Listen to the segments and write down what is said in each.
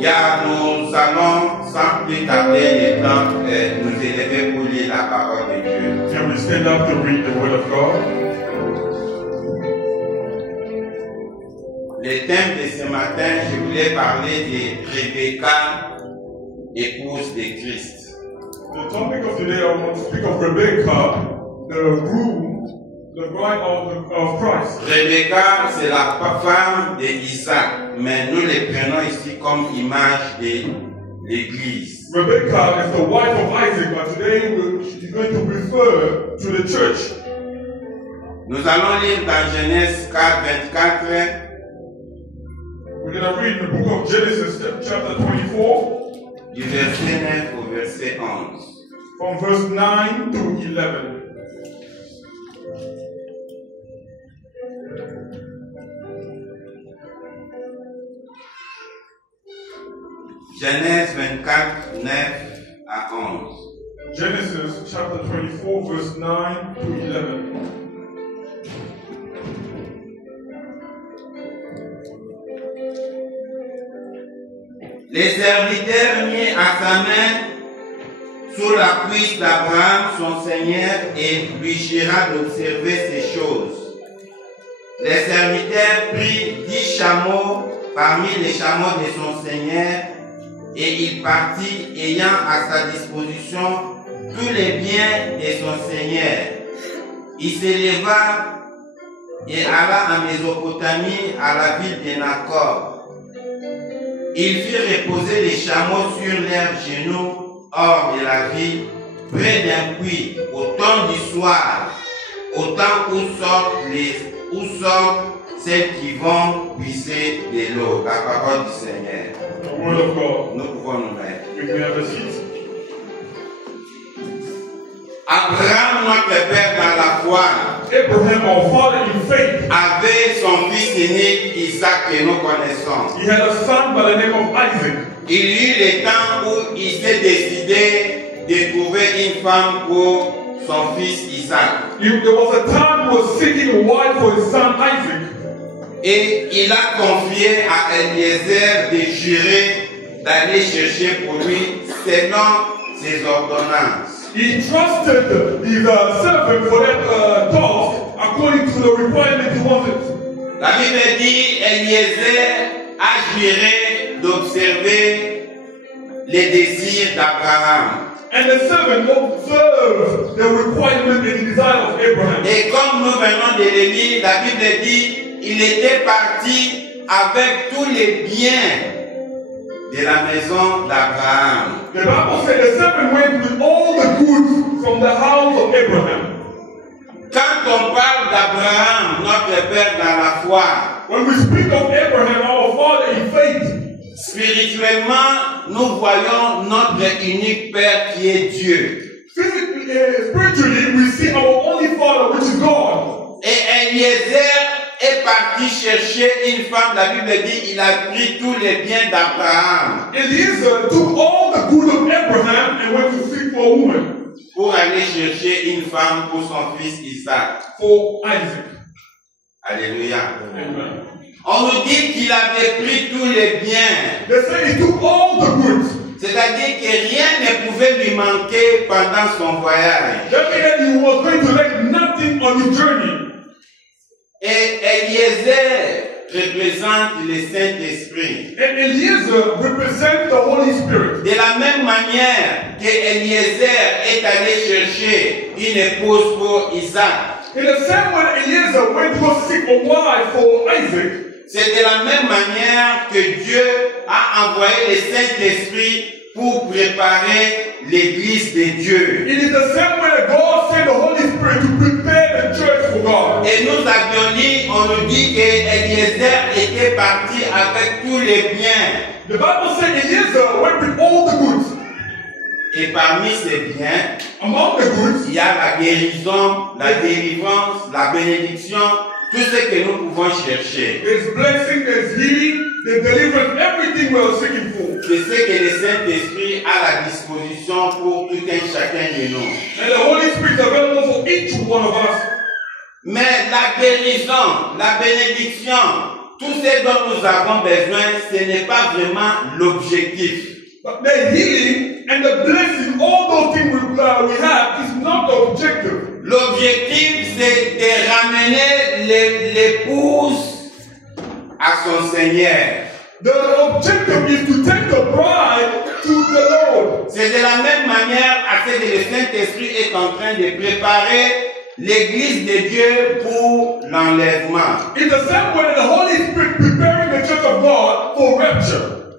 Nous allons sans plus tarder le temps nous élever pour lire la parole de Dieu. Can we stand up to read the word of God? Le thème de ce matin, je voulais parler de Rebecca, épouse de Christ. The topic of today, I want to speak of Rebecca, the groom, the bride of Christ. Rebecca, c'est la femme d'Isaac, mais nous le prenons ici comme image de l'Église. Rebecca is the wife of Isaac, but today she's going to refer to the church. Nous allons lire dans Genèse 4, 24. We're going to read the book of Genesis, chapter 24, Du verset 9 au verset 11. from verse 9 to 11. Genèse 24, 9 à 11. Genesis chapter 24, verse 9 to 11. Les serviteurs mirent à sa main sous la cuisse d'Abraham, son Seigneur, et lui jura d'observer ces choses. Les serviteurs prirent 10 chameaux parmi les chameaux de son Seigneur, et il partit ayant à sa disposition tous les biens de son Seigneur. Il s'éleva et alla en Mésopotamie à la ville de Nacor. Il fit reposer les chameaux sur leurs genoux hors de la ville, près d'un puits, au temps du soir, au temps où sortent celles qui vont puiser de l'eau. La parole du Seigneur. The word of God. Nous pouvons nous mettre. We can have a seat. Abraham, notre père dans la foi, Abraham, our father in faith, avait son fils unique, Isaac, que nous connaissons. he had a son by the name of Isaac. Il y eut le temps où il s'est décidé de trouver une femme pour son fils Isaac. There was a time he was seeking a wife for his son Isaac. Et il a confié à Eliezer de jurer d'aller chercher pour lui selon ses ordonnances. He trusted his servant for that task according to the requirement he wanted. La Bible dit Eliezer a juré d'observer les désirs d'Abraham. And the servant observed the requirement and the desire of Abraham. Et comme nous venons de le lire, la Bible dit il était parti avec tous les biens de la maison d'Abraham. The Bible said the servant went with all the goods from the house of Abraham. Quand on parle d'Abraham, notre père dans la foi, When we speak of Abraham, our father in faith, spirituellement, nous voyons notre unique père qui est Dieu. spiritually, we see our only father, which is God. Et Eliezer est parti chercher une femme. La Bible dit il a pris tous les biens d'Abraham Eliezer took all the good of Abraham and went to seek for a woman pour aller chercher une femme pour son fils Isaac. for Isaac. Alléluia. Amen. On nous dit qu'il avait pris tous les biens. They say he took all the goods. C'est-à-dire que rien ne pouvait lui manquer pendant son voyage. That means that he was going to lack nothing on his journey. Et Eliezer représente le Saint-Esprit. And Eliezer represents the Holy Spirit. De la même manière que Eliezer est allé chercher une épouse pour Isaac, In the same way Eliezer went to go seek a wife for Isaac, c'est de la même manière que Dieu a envoyé le Saint-Esprit pour préparer l'église de Dieu. it is the same way that God sent the Holy Spirit to prepare the church for God. Et nous avions dit, on nous dit que Eliezer était parti avec tous les biens. The Bible said Eliezer went with all the goods. Et parmi ces biens, Among the goods, il y a la guérison, la délivrance, la bénédiction, tout ce que nous pouvons chercher. there's blessing, there's healing, there's deliverance, everything we are seeking for. C'est ce que le Saint-Esprit a à la disposition pour tout un chacun de nous. And the Holy Spirit is available for each one of us. Mais la guérison, la bénédiction, Tout ce dont nous avons besoin, ce n'est pas vraiment l'objectif. But the healing and the blessing, all those things we have, is not the objective. L'objectif, c'est de ramener l'épouse à son Seigneur. The objective is to take the bride to the Lord. C'est de la même manière à ce que le Saint-Esprit est en train de préparer l'Église de Dieu pour l'enlèvement. In the same way, the Holy Spirit preparing the church of God for rapture.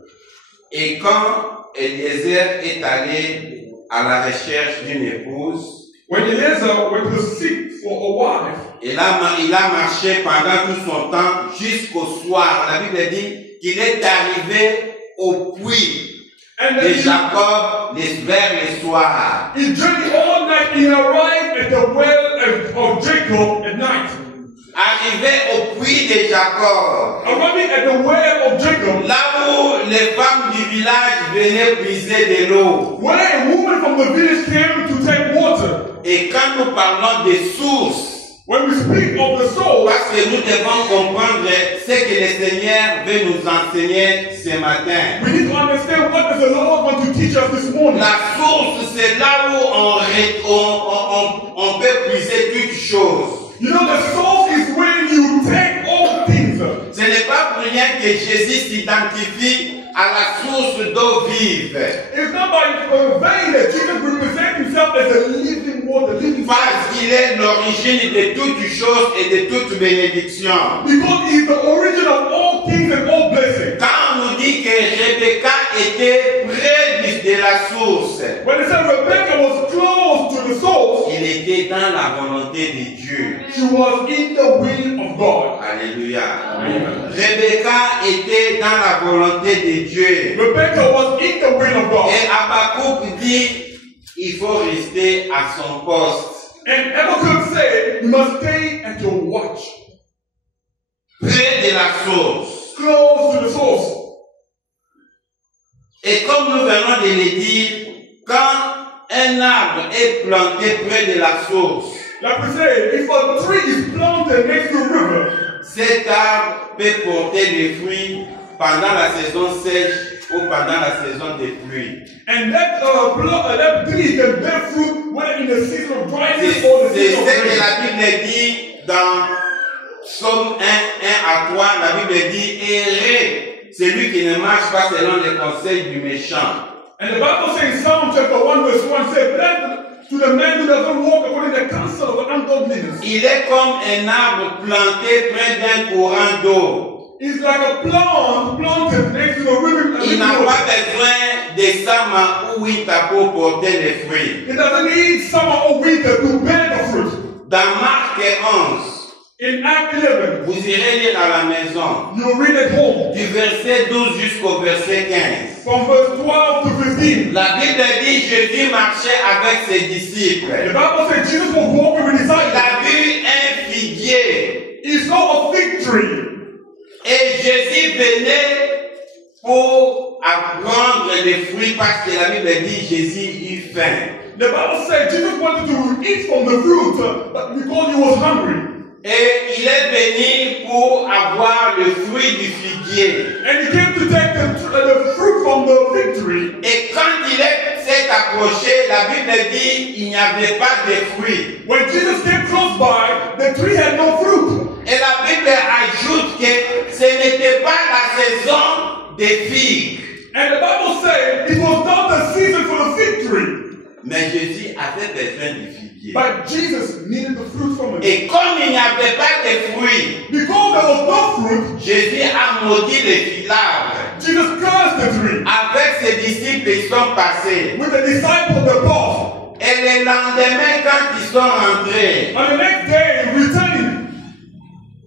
Et quand Eliezer est allé à la recherche d'une épouse, when Eliezer went to seek for a wife, il a marché pendant tout son temps jusqu'au soir. La Bible dit qu'il est arrivé au puits de Jacob vers le soir. He journeyed all night. He arrived at the well of Jacob at night. Arrivé au puits de Jacob, arriving at the well of Jacob, là où les femmes du village venaient puiser de l'eau. Where a woman from the village came to take water. Et quand nous parlons des sources, when we speak of the source, parce que nous devons comprendre ce que le Seigneur veut nous enseigner ce matin. We need to understand what does the Lord want to teach us this morning. La source, c'est là où on peut puiser toutes choses. You know, the source is when you take all things. Ce n'est pas pour rien que Jésus s'identifie à la source d'eau vive. It's not by vain that Jesus represents himself as a living water, living water. Parce qu'il est l'origine de toutes choses et de toute bénédiction. Because he is the origin of all things and all blessings. Quand on nous dit que Rebecca était près de la source, when it said Rebecca was close to the source, il était dans la volonté de Dieu. She was in the will of God. Alléluia. Amen. Rebecca était dans la volonté de Dieu. Rebecca was in the will of God. Et Habakkuk dit, il faut rester à son poste. And Habakkuk said, you must stay at your watch. Près de la source. Close to the source. Et comme nous venons de le dire, quand un arbre est planté près de la source, like we say, if a tree is planted next to a river, cet arbre peut porter des fruits pendant la saison sèche ou pendant la saison des pluies. And that tree can bear fruit whether in the season of dryness or the season of rain. C'est ce que la Bible dit dans Psaume 1 à 3. La Bible dit, errez celui qui ne marche pas selon les conseils du méchant. And the Bible says in Psalm chapter 1 verse 1 says, blessed to the man who doesn't walk according to the counsel of ungodliness. Il est comme un arbre planté près d'un courant d'eau. It's like a plant planted next to the river. Il n'a pas besoin de summer ou winter pour porter les fruits. It doesn't need summer or winter to bear the fruit. Dans Marc 11, in Acts 11, vous irez lire à la maison, you read at home, du verset 12 jusqu'au verset 15. from verse 12 to 15. La Bible dit, Jésus marchait avec ses disciples. The Bible says Jesus was walking with his Il disciples. a vu un figuier. He saw a fig tree. Et Jésus venait pour apprendre les fruits parce que la Bible dit Jésus eut faim. The Bible says Jesus wanted to eat from the fruit but because he was hungry. Et il est venu pour avoir le fruit du figuier. And he came to take the fruit from the fig tree. Et quand il s'est approché, la Bible dit il n'y avait pas de fruits. When Jesus came close by, the tree had no fruit. Et la Bible ajoute que ce n'était pas la saison des figues. And the Bible said it was not the season for the fig tree. Mais Jésus avait besoin du figuier. But Jesus needed the fruit from it. Et comme il n'y avait pas de fruits, Because there was no fruit, Jésus a maudit l'arbre. Jesus cursed the tree. Avec ses disciples, ils sont passés. With the disciples, the boss. Et le lendemain, quand ils sont rentrés, On the next day, returning,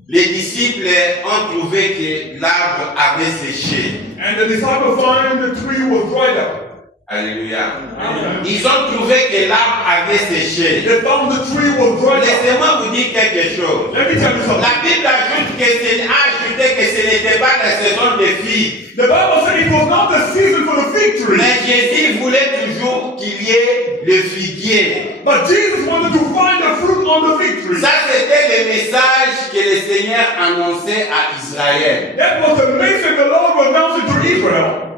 les disciples ont trouvé que l'arbre avait séché. and the disciples find the tree was dried up. Alléluia. Amen. Ils ont trouvé que l'arbre avait séché. They found the tree was dried up. Laissez-moi vous dire quelque chose. Let me tell you something. La Bible ajoute que ce n'était pas la saison des figues. The Bible said it was not the season for the fig tree. Mais Jésus voulait toujours qu'il y ait le figuier. But But Jesus wanted to find the fruit on the fig tree. Ça, c'était le message que le Seigneur annonçait à Israël. That was the message the Lord was announcing to Israel.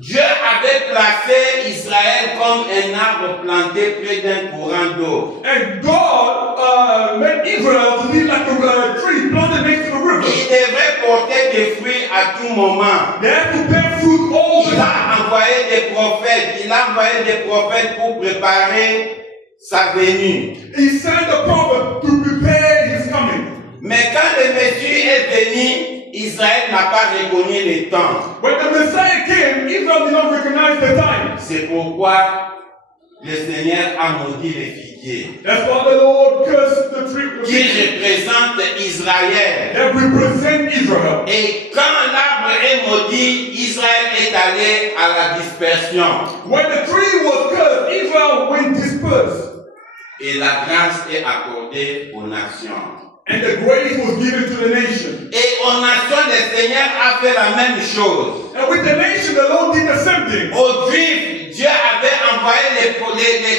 Dieu avait placé Israël comme un arbre planté près d'un courant d'eau. And God made Israel to be like a tree planted next to the river. Il devrait porter des fruits à tout moment. They had to bear fruit all the Il time. a envoyé des prophètes. Il a envoyé des prophètes pour préparer sa venue. He sent the prophet to prepare his coming. Mais quand le Messie est venu, Israël n'a pas reconnu le temps. When the Messiah came, Israel did not recognize the time. C'est pourquoi le Seigneur a maudit les figuiers. That's why the Lord cursed the tree Qui représente Israël. that represent Israel. Et quand l'arbre est maudit, Israël est allé à la dispersion. When the tree was cursed, Israel went dispersed. Et la grâce est accordée aux nations. And the grace was given to the nation. Et aux nations, le Seigneur a fait la même chose. And with the nation, the Lord did the same thing. Aux Juifs, Dieu avait envoyé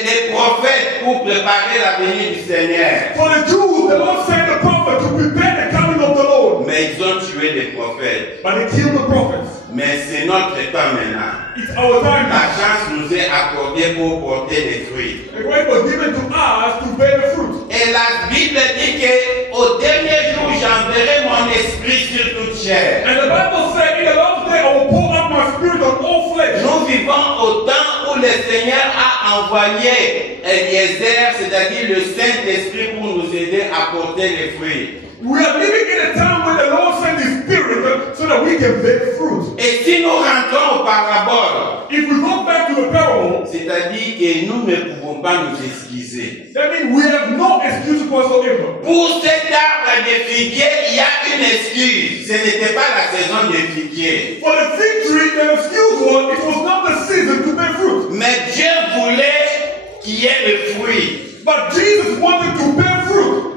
les prophètes pour préparer la venue du Seigneur. For the Jews, the Lord sent the prophet to prepare the coming of the Lord. Mais ils ont tué les prophètes. But they killed the prophets. Mais c'est notre temps maintenant. It's our time La now. chance nous est accordée pour porter des fruits. The grace was given to us to bear the fruit. Et la Bible dit qu'au dernier jour, j'enverrai mon esprit sur toute chair. And the Bible said, in the last day, I will pour out my spirit on all flesh. Nous vivons au temps où le Seigneur a envoyé Eliezer, c'est-à-dire le Saint-Esprit, pour nous aider à porter les fruits. We are living in a time when the Lord sent His Spirit so that we can bear fruit. Et si nous rentrons aux paraboles, If we go back to the parable, c'est-à-dire que nous ne pouvons pas nous excuser. that means we have no excuse whatsoever. Pour cet arbre de figuier, il y a une excuse. Ce n'était pas la saison des figuiers. For the fig tree, the excuse was it was not the season to bear fruit. Mais Dieu voulait qu'il y ait le fruit. But Jesus wanted to bear fruit.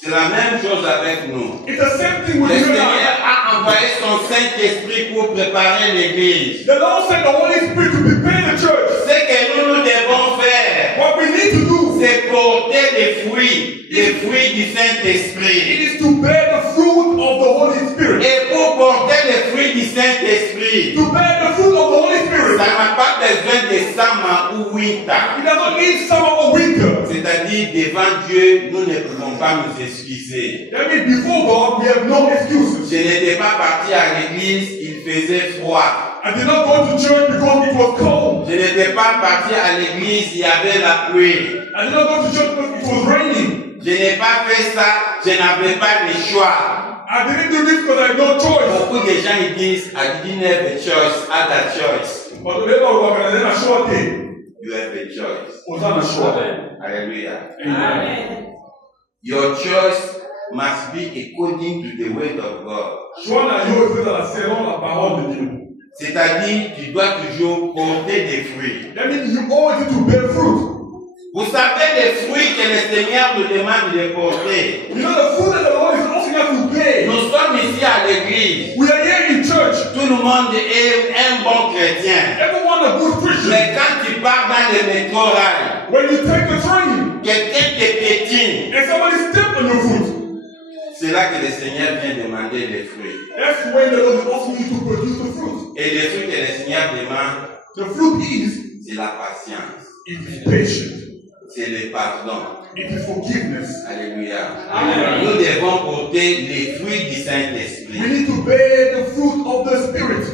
C'est la même chose avec nous. It's the same thing with Le you and Seigneur I. a envoyé son Saint-Esprit pour préparer l'Église. The Lord sent the Holy Spirit to prepare the church. Ce que nous devons faire, What we need to do c'est porter les fruits du it Saint-Esprit. is to bear the fruit of the Holy Spirit. Et pour porter les fruits du Saint-Esprit, To bear the fruit of the Holy Spirit. ça n'a pas besoin de summer ou winter. It doesn't need summer or winter. C'est-à-dire, devant Dieu, nous ne pouvons pas nous excuser. That means before God, we have no excuses. Je n'étais pas parti à l'église, il faisait froid. I did not go to church because it was cold. Je n'étais pas parti à l'église, il y avait la pluie. I did not go to church because it was raining. Je n'ai pas fait ça, je n'avais pas le choix. I didn't do this because I had no choice. Beaucoup de gens ils disent, I didn't have a choice, I had a choice. But the Lord was going to show it. You have a choice. Hosanna show it. Hallelujah. Amen. Your choice must be according to the word of God. Choix yo c'est selon la parole de Dieu. C'est-à-dire, tu dois toujours porter des fruits. That means you always need to bear fruit. Vous savez les fruits que le Seigneur nous demande de porter. You know the fruit that the Lord is asking us to bear. Nous sommes ici à l'église. We are here in church. Tout le monde est un bon chrétien. Everyone a good Christian. Mais quand tu pars dans le métro rail, When you take the train quelqu'un te pétine. and somebody step on your foot, C'est là que le Seigneur vient demander les fruits. that's when the Lord is asking you to produce the fruit. Et les fruits que le Seigneur demande, The fruit is c'est la patience. it is patient. C'est le pardon. It is forgiveness. Alléluia. Amen. Nous devons porter les fruits du We Saint-Esprit. need to bear the fruit of the Spirit.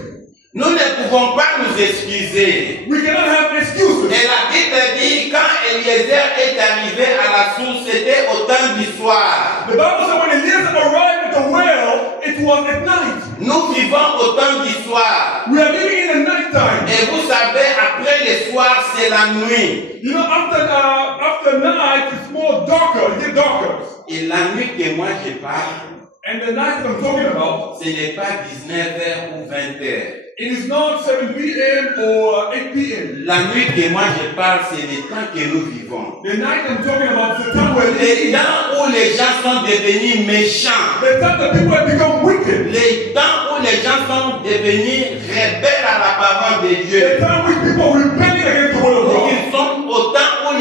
Nous ne pouvons pas nous excuser. We cannot have excuses. Et la Bible dit, quand Eliezer est arrivé à la source, c'était au temps du soir. The Bible said when Eliezer arrived at the well, it was at night. Nous vivons au temps du soir. We are living in the night time. Et vous savez, après le soir, c'est la nuit. You know, after night, it's more darker. It gets darker. Et la nuit que moi je parle, And the night I'm talking about, ce n'est pas 19h ou 20h. it is not 7 p.m. or 8 p.m. La nuit que moi je parle, c'est le temps que nous vivons. The night I'm talking about is the time we're Les living. temps où les gens sont devenus méchants. The time that people have become wicked. Les temps où les gens sont devenus rebelles à la parole de The Dieu. time which people rebelling against the word of God. Ils sont au temps où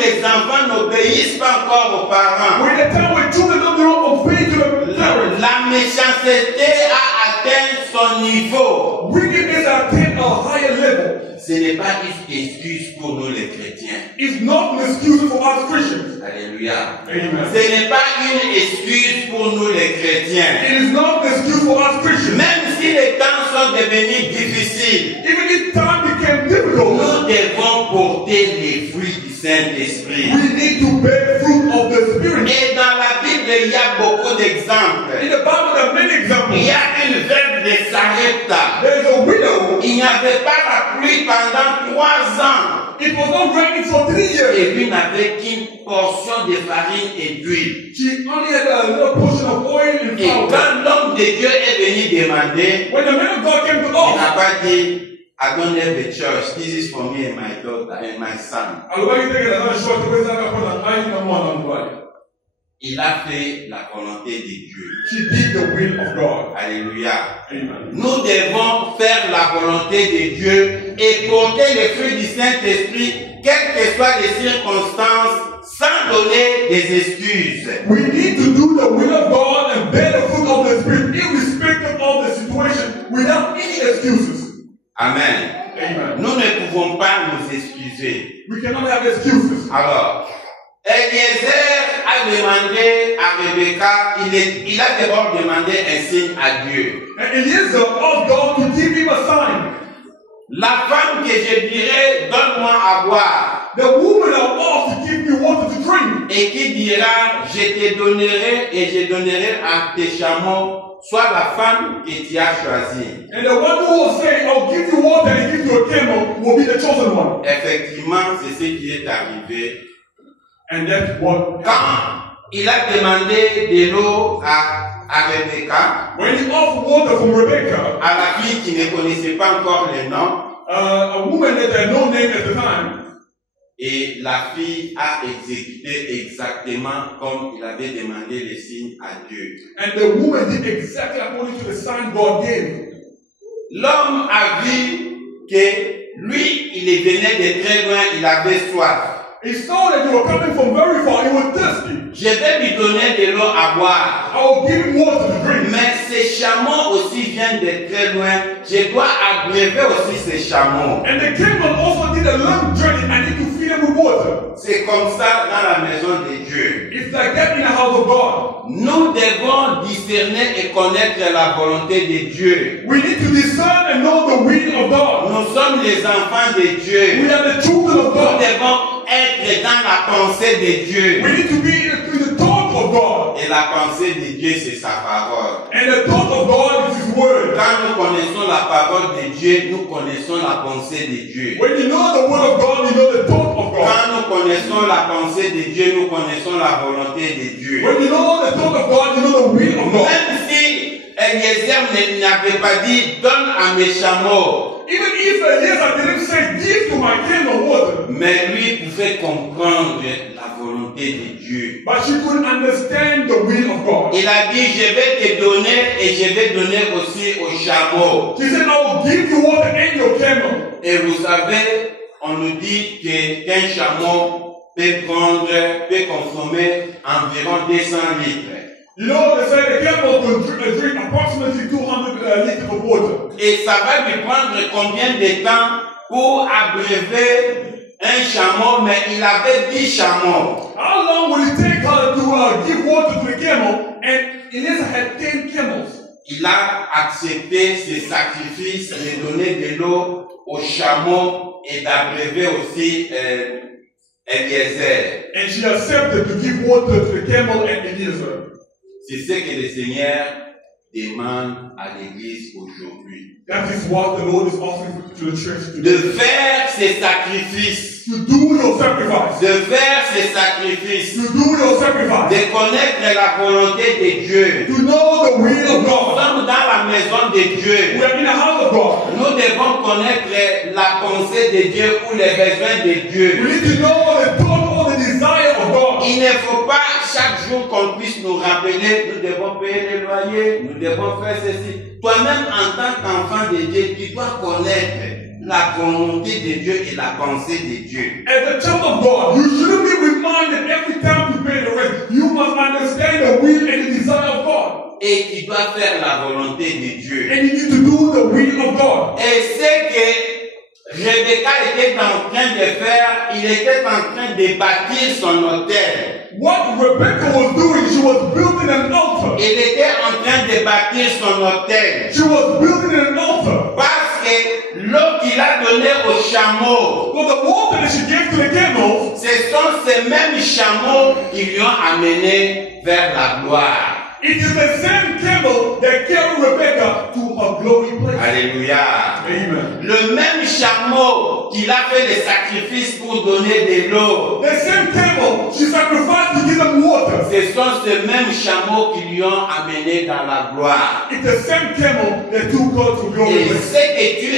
n'obéissent pas encore aux parents. We're in a time where children don't obey to the parents. La méchanceté a atteint son niveau. Wickedness has attained a higher level. Ce n'est pas une excuse pour nous les chrétiens. It's not an excuse for us Christians. Alléluia. Amen. Ce n'est pas une excuse pour nous les chrétiens. It is not an excuse for us Christians. Même si les temps sont devenus difficiles, Even if time became difficult, nous devons porter les fruits du Saint-Esprit. we need to bear fruit of the Spirit. Et dans la Bible, il y a beaucoup d'exemples. In the Bible, there are many examples. Il y a une veuve de Sarepta. There is a widow. Il n'y avait pas la pluie pendant 3 ans. It was not raining for 3 years. Et lui n'avait qu'une portion de farine et d'huile. She only had a little portion of oil and Et flour. quand l'homme de Dieu est venu demander, When the man of God came to il us, n'a pas dit, I don't have a church. This is for me and my daughter and my son. Il a fait la volonté de Dieu. She did the will of God. Alléluia. Amen. Nous devons faire la volonté de Dieu et porter les fruits du Saint-Esprit, quelles que soient les circonstances, sans donner des excuses. We need to do the will of God and bear the fruit of the Spirit, irrespective of the situation, without any excuses. Amen. Amen. Nous ne pouvons pas nous excuser. We cannot have excuses. Alors, Eliezer a demandé à Rebecca, il a d'abord demandé un signe à Dieu. And Eliezer asked God to give him a sign. La femme que je dirais, donne-moi à boire. The woman that asked to give me water to drink. Et qui dira, je te donnerai et je donnerai à tes chameaux, soit la femme que tu as choisie. And the one who will say, I'll give you water and give you a camel, will be the chosen one. Effectivement, c'est ce qui est arrivé. And that's what Quand il a demandé de l'eau à Rebecca, when he asked water from Rebecca, à la fille qui ne connaissait pas encore le nom, a woman that had no name at the time, et la fille a exécuté exactement comme il avait demandé le signe à Dieu. and the woman did exactly according to the sign God gave. L'homme a vu que lui, il venait de très loin, il avait soif. He saw that you were coming from very far. He was thirsty. Je vais lui donner de l'eau à boire. I will give him water to drink. Mais ces chameaux aussi viennent de très loin. Je dois abreuver aussi ces chameaux. And the camel also did a long journey. I need to feed him with water. C'est comme ça dans la maison de Dieu. It's like that in the house of God. Nous devons discerner et connaître la volonté de Dieu. We need to discern and know the will of God. Nous sommes les enfants de Dieu. We are the children of Nous God. devons être dans la pensée de Dieu. We need to be in the thought of God. Et la pensée de Dieu, c'est sa parole. And the thought of God is His word. Quand nous connaissons la parole de Dieu, nous connaissons la pensée de Dieu. When you know the word of God, you know the thought of God. Quand nous connaissons la pensée de Dieu, nous connaissons la volonté de Dieu. When you know the thought of God, you know the will of God. Même si Eliezer n'avait pas dit, donne à mes chameaux. Even if Eliezer didn't say, give to my camel water. Mais lui pouvait comprendre la volonté de Dieu. But she could understand the will of God. Il a dit, je vais te donner et je vais donner aussi aux chameaux. She said, I will give you water and your camel. Et vous savez, on nous dit qu'un chameau peut consommer environ 200 litres. You know, they say the camel will drink approximately 200 liters of water. Et ça va lui prendre combien de temps pour abreuver un chameau, mais il avait 10 chameaux. How long will it take her to give water to the camel? And Eliezer had 10 camels. Il a accepté ce sacrifice de donner de l'eau aux chameaux et d'abreuver aussi Eliezer. And she accepted to give water to the camel and Eliezer. C'est ce que le Seigneur demande à l'Église aujourd'hui. That is what the Lord is offering to the church De today. faire ces sacrifices. To do your sacrifice. De faire ces sacrifices. To do your sacrifice. De connaître la volonté de Dieu. To know the will of Nous God. sommes dans la maison de Dieu. We are in the house of God. Nous devons connaître la pensée de Dieu ou les besoins de Dieu. We need to know the thought or the desire of God. Il ne faut pas chaque jour qu'on puisse nous rappeler, nous devons payer les loyers, nous devons faire ceci. Toi-même, en tant qu'enfant de Dieu, tu dois connaître la volonté de Dieu et la pensée de Dieu. As a child of God, you shouldn't be reminded every time you pay the rent. You must understand the will and the desire of God. Et tu dois faire la volonté de Dieu. And you need to do the will of God. Et ce que Rebecca était en train de faire, il était en train de bâtir son autel. What Rebecca was doing, she was building an altar. Il était en train de bâtir son autel. She was building an altar. Parce que l'eau qu'il a donnée aux chameaux, Well, the water that she gave to the camels, ce sont ces mêmes chameaux qui lui ont amené vers la gloire. it is the same camel that carried Rebecca to her glory place. Alléluia. Amen. Le même chameau qu'il a fait les sacrifices pour donner de l'eau, The same camel she sacrificed to give them water. ce sont ces mêmes chameaux qui lui ont amené dans la gloire. It's the same camel that took her to glory Et place. ce que tu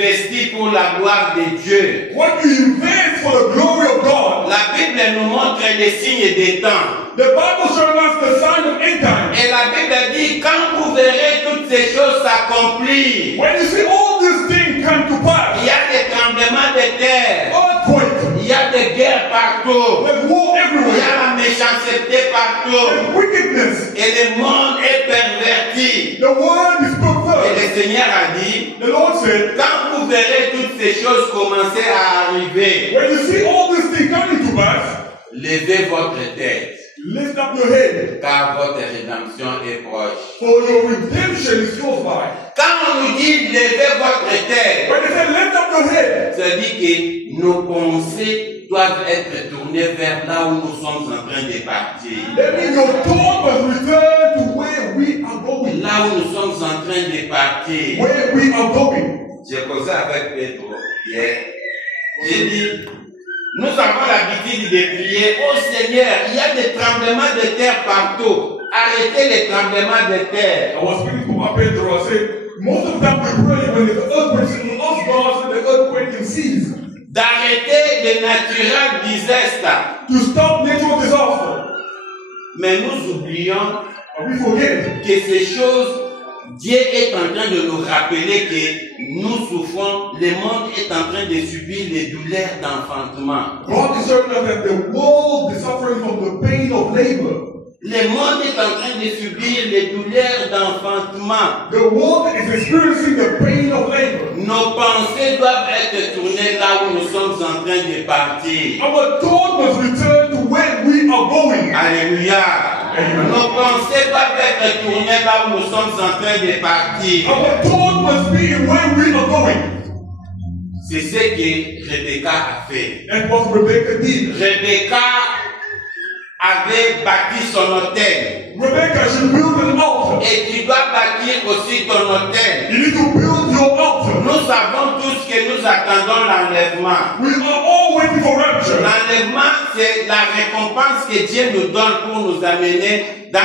investis pour la gloire de Dieu, What you invest for the glory of God, la Bible nous montre les signes des temps. the Bible shows us the sign of end time. Et la Bible dit, quand vous verrez toutes ces choses s'accomplir, When you see all these things come to pass, il y a des tremblements de terre, earthquakes, il y a des guerres partout, there's war il y everywhere, a la méchanceté partout, there's wickedness, et le monde est perverti. the world is Et perverted. le Seigneur a dit, The Lord said, quand vous verrez toutes ces choses commencer à arriver, when you see all these things coming to pass, levez votre tête, lift up your head, car votre rédemption est proche. for your redemption is close by. Quand on nous dit levez votre tête, When they say lift up your head, ça dit que nos pensées doivent être tournées vers là où nous sommes en train de partir. that means your thought must return to where we are going. Là où nous sommes en train de partir. Where we are going. J'ai causé avec Pedro hier. J'ai dit, nous avons l'habitude de prier, oh Seigneur, il y a des tremblements de terre partout. Arrêtez les tremblements de terre. I was speaking to my Pedro. I said, most of the time we pray when the earthquake in us, God said the earthquake in seas. D'arrêter les natural disasters. To stop natural disaster. Mais nous oublions And we forget que ces choses, Dieu est en train de nous rappeler que nous souffrons, le monde est en train de subir les douleurs d'enfantement. God is showing us that the world is suffering from the pain of labor. Le monde est en train de subir les douleurs d'enfantement. The world is experiencing the pain of labor. Nos pensées doivent être tournées là où nous sommes en train de partir. Our thought must return to where we are going. Alléluia. Amen. Nos pensées doivent être tournées là où nous sommes en train de partir. Our thought must be in where we are going. C'est ce que Rebecca a fait. And what Rebecca did. Rebecca avait bâti son hôtel. Rebecca should build an altar. Et tu dois bâtir aussi ton hôtel. You need to build your altar. Nous savons tous que nous attendons l'enlèvement. We are all waiting for rapture. L'enlèvement, c'est la récompense que Dieu nous donne pour nous amener dans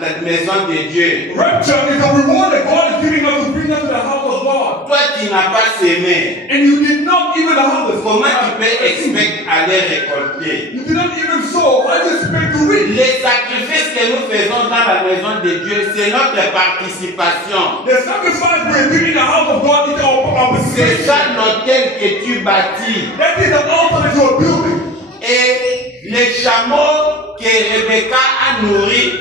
la maison de Dieu. Rapture is a reward that God is giving us to bring us to the house of God. Toi, tu n'as pas semé. And you did not even harvest. Comment tu peux expecter aller récolter? You did not even sow. How do you expect to reap? Les sacrifices que nous faisons dans la maison de Dieu, c'est notre participation. The sacrifice we are giving in the house of God is our C'est participation. ça l'hôtel que tu bâtis. That is the altar that you are building. Et les chameaux que Rebecca a nourris,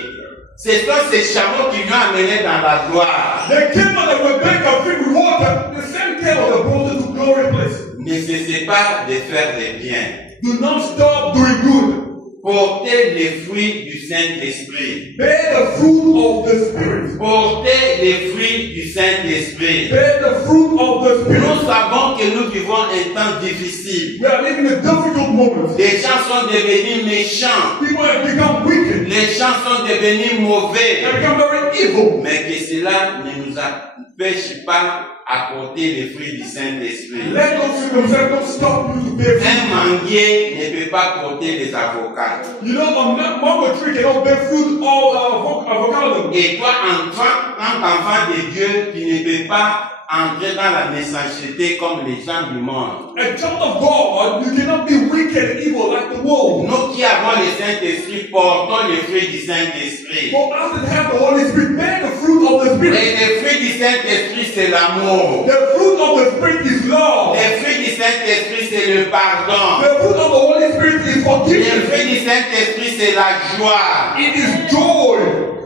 ce sont ces chameaux qui lui ont amené dans la gloire. The camel that Rebecca filled with water, the same camel that brought her to glory place. Ne cessez pas de faire le bien. Do not stop doing good. Portez les fruits du Saint-Esprit. Bear the fruit of the Spirit. Portez les fruits du Saint-Esprit. Bear the fruit of the Spirit. Nous savons que nous vivons un temps difficile. We are living in difficult moments. Les gens sont devenus méchants. People have become wicked. Les gens sont devenus mauvais. They have become very evil. Mais que cela ne nous empêche pas à porter les fruits du Saint-Esprit. Let those circumstances don't stop you to bear Un fruit. manguier ne peut pas porter les avocats. You know, a mango tree cannot bear fruit or avocado. Et toi, en tant qu'enfant de Dieu, tu ne peux pas entrer dans la méchanceté comme les gens du monde. A child of God, you cannot be wicked and evil like the world. Nous qui avons le Saint-Esprit, portons les fruits du Saint-Esprit. For us that have the Holy Spirit, bear the fruit of the Et Spirit. les fruits du Saint-Esprit, c'est l'amour. The fruit of the Spirit is love. Le fruit du Saint-Esprit, c'est le pardon. The fruit of the Holy Spirit is Le forgiveness. fruit du Saint-Esprit, c'est la joie. It is joy.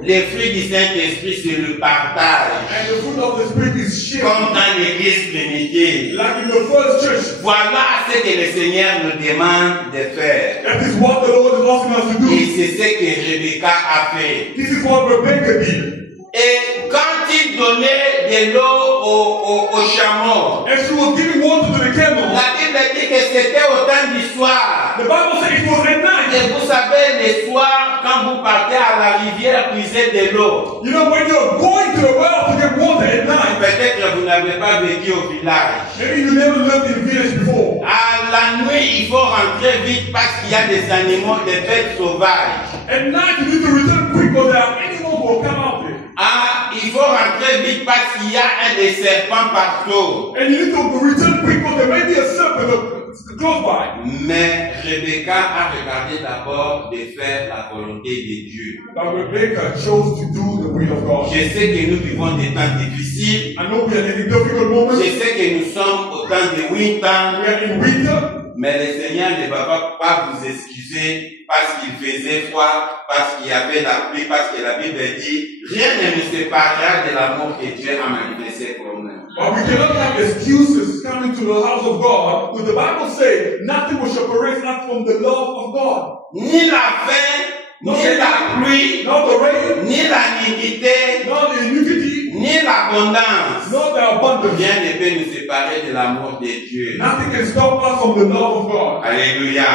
Le fruit du Saint-Esprit, c'est le partage. And the fruit of the Spirit is sharing. Comme dans l'église primitive. Like in the first church. Voilà ce que le Seigneur nous demande de faire. That is what the Lord is asking us to Et do. c'est ce que Rebecca a fait. This is what Rebecca did. Et quand il donnait de l'eau au chameau, And she was giving water to the camel. la Bible dit que c'était au temps du soir. The Bible says it was at night. Et vous savez, le soir, quand vous partez à la rivière puiser de l'eau, You know, when you're going to the well to get water at night, peut-être que vous n'avez pas vécu au village. maybe you never lived in a village before. À la nuit, il faut rentrer vite parce qu'il y a des animaux, des bêtes sauvages. At night, you need to return quick because there are animals who will come out there. Ah, il faut rentrer vite parce qu'il y a un des serpents partout. And you need to return quick because there may be a serpent close by. Mais Rebecca a regardé d'abord de faire la volonté de Dieu. Now Rebecca chose to do the will of God. Je sais que nous vivons des temps difficiles. I know we are in difficult moments. Je sais que nous sommes au temps de winter. We are in winter. Mais le Seigneur ne va pas vous excuser parce qu'il faisait froid, parce qu'il y avait la pluie, parce que la Bible dit rien ne nous séparera de l'amour que Dieu a manifesté pour nous. But we cannot have excuses coming to the house of God. Because the Bible says nothing will separate us from the love of God. Ni la faim, ni la pluie, Not the rain, ni la nudité, not the iniquity, ni l'abondance. not the abundance. Rien ne peut nous séparer de l'amour de Dieu. Nothing can stop us from the love of God. Alléluia.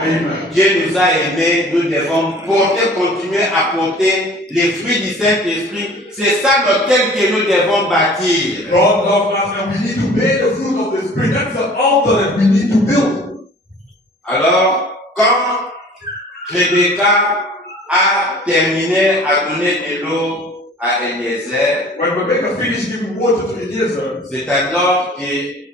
Amen. Dieu nous a aimés, nous devons continuer à porter les fruits du Saint-Esprit. C'est ça l'autel que nous devons bâtir. God loves us and we need to bear the fruit of the Spirit. That's the altar that we need to build. Alors, quand Rebecca a terminé à donner de l'eau à Eliezer, When Rebecca finished giving water to Eliezer, c'est alors que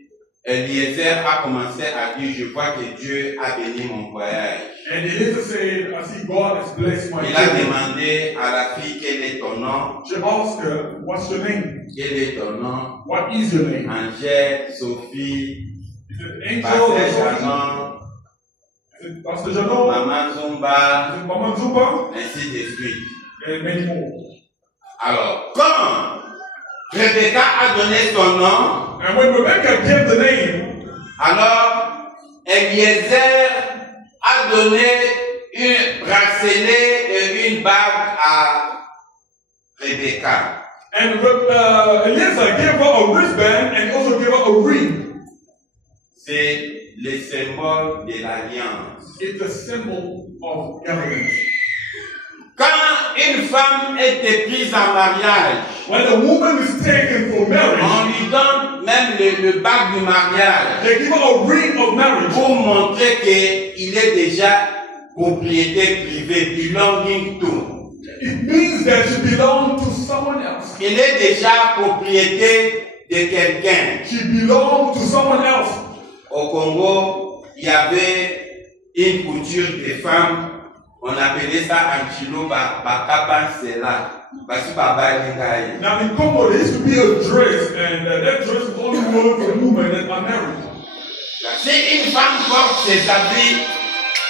Eliezer a commencé à dire, je vois que Dieu a béni mon voyage. and Eliezer said, I see God has blessed my Il a journey. demandé à la fille quel est ton nom, She asked her, what's your name? quel est ton nom, What is your name? Angèle, Sophie, Is it Angel or Pasteur Sophie? Janon, Is it Pastor Jano? Maman Zumba, Is it Mama Zuba? ainsi de suite. And many more. Alors, quand Rebecca a donné son nom, And when Rebecca gave the name, alors Eliezer a donné un bracelet et une bague à Rebecca. and Eliezer gave her a wristband and also gave her a ring. C'est le symbole de l'alliance. It's a symbol of covenant. Quand une femme était prise en mariage, When a woman is taken for marriage, on lui donne même le bague du mariage they give her a ring of marriage pour montrer qu'il est déjà propriété privée, belonging to. It means that she belongs to someone else. Il est déjà propriété de quelqu'un. She belongs to someone else. Au Congo, il y avait une couture des femmes, on appelait ça Anchilo Bakaban Sela. Now in Congo, there used to be a dress, and that dress was only worn for women that are married. Si une femme porte ses habits,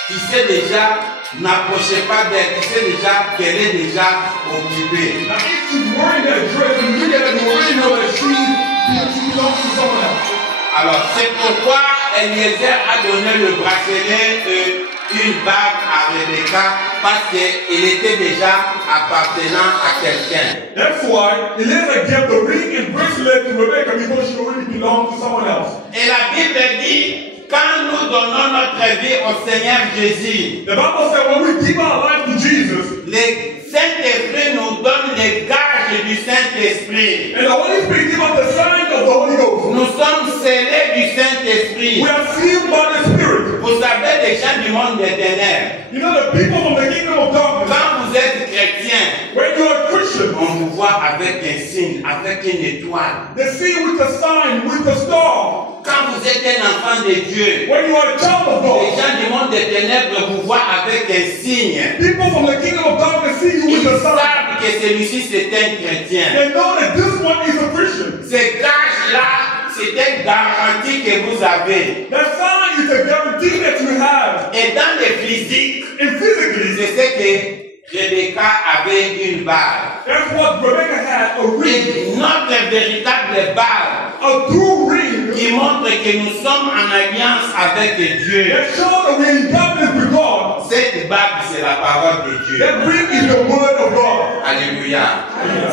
tu sais déjà, n'approchez pas d'elle, tu sais déjà qu'elle est déjà occupée. Now if she's wearing that dress, and you look at it, you already know that she belongs to someone else. Alors c'est pourquoi Eliezer a donné le bracelet et une bague à Rebecca parce qu'elle était déjà appartenant à quelqu'un. That's why Eliezer gave the ring and bracelet to Rebecca because she already belonged to someone else. Et la Bible dit, quand nous donnons notre vie au Seigneur Jésus, The Bible said when we give our life to Jesus, le Saint-Esprit nous donne les gages du Saint-Esprit. and the Holy Spirit gives us the sign of the Holy Ghost. Nous sommes scellés du Saint-Esprit. We are sealed by the Spirit. Vous savez, les gens du monde des ténèbres, You know the people from the kingdom of darkness, quand vous êtes chrétien, when you are a Christian, on vous voit avec un signe, avec une étoile. they see you with the sign, with the star. Quand vous êtes un enfant de Dieu, When you are a child of les God, gens du monde des ténèbres vous voient avec un signe. people from the kingdom of darkness see you Ils with the sign. savent que celui-ci c'est un chrétien. They know that this one is a Christian. Ces gages-là, c'est une garantie que vous avez. That sign is a guarantee that you have. Et dans le physique, And physically, c'est ce que Rebecca avait une balle. that's what Rebecca had, a ring. Et notre véritable balle A true ring qui montre que nous sommes en alliance avec Dieu. that shows that we're in covenant with God. Cette bague, c'est la parole de Dieu. That ring is the word of God. Alléluia.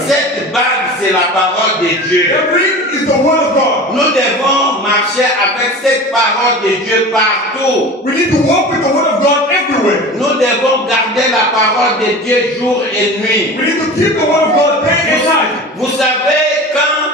Cette bague, c'est la parole de Dieu. That ring is the word of God. Nous devons marcher avec cette parole de Dieu partout. We need to walk with the word of God everywhere. Nous devons garder la parole de Dieu jour et nuit. We need to keep the word of God day and night. Vous savez, quand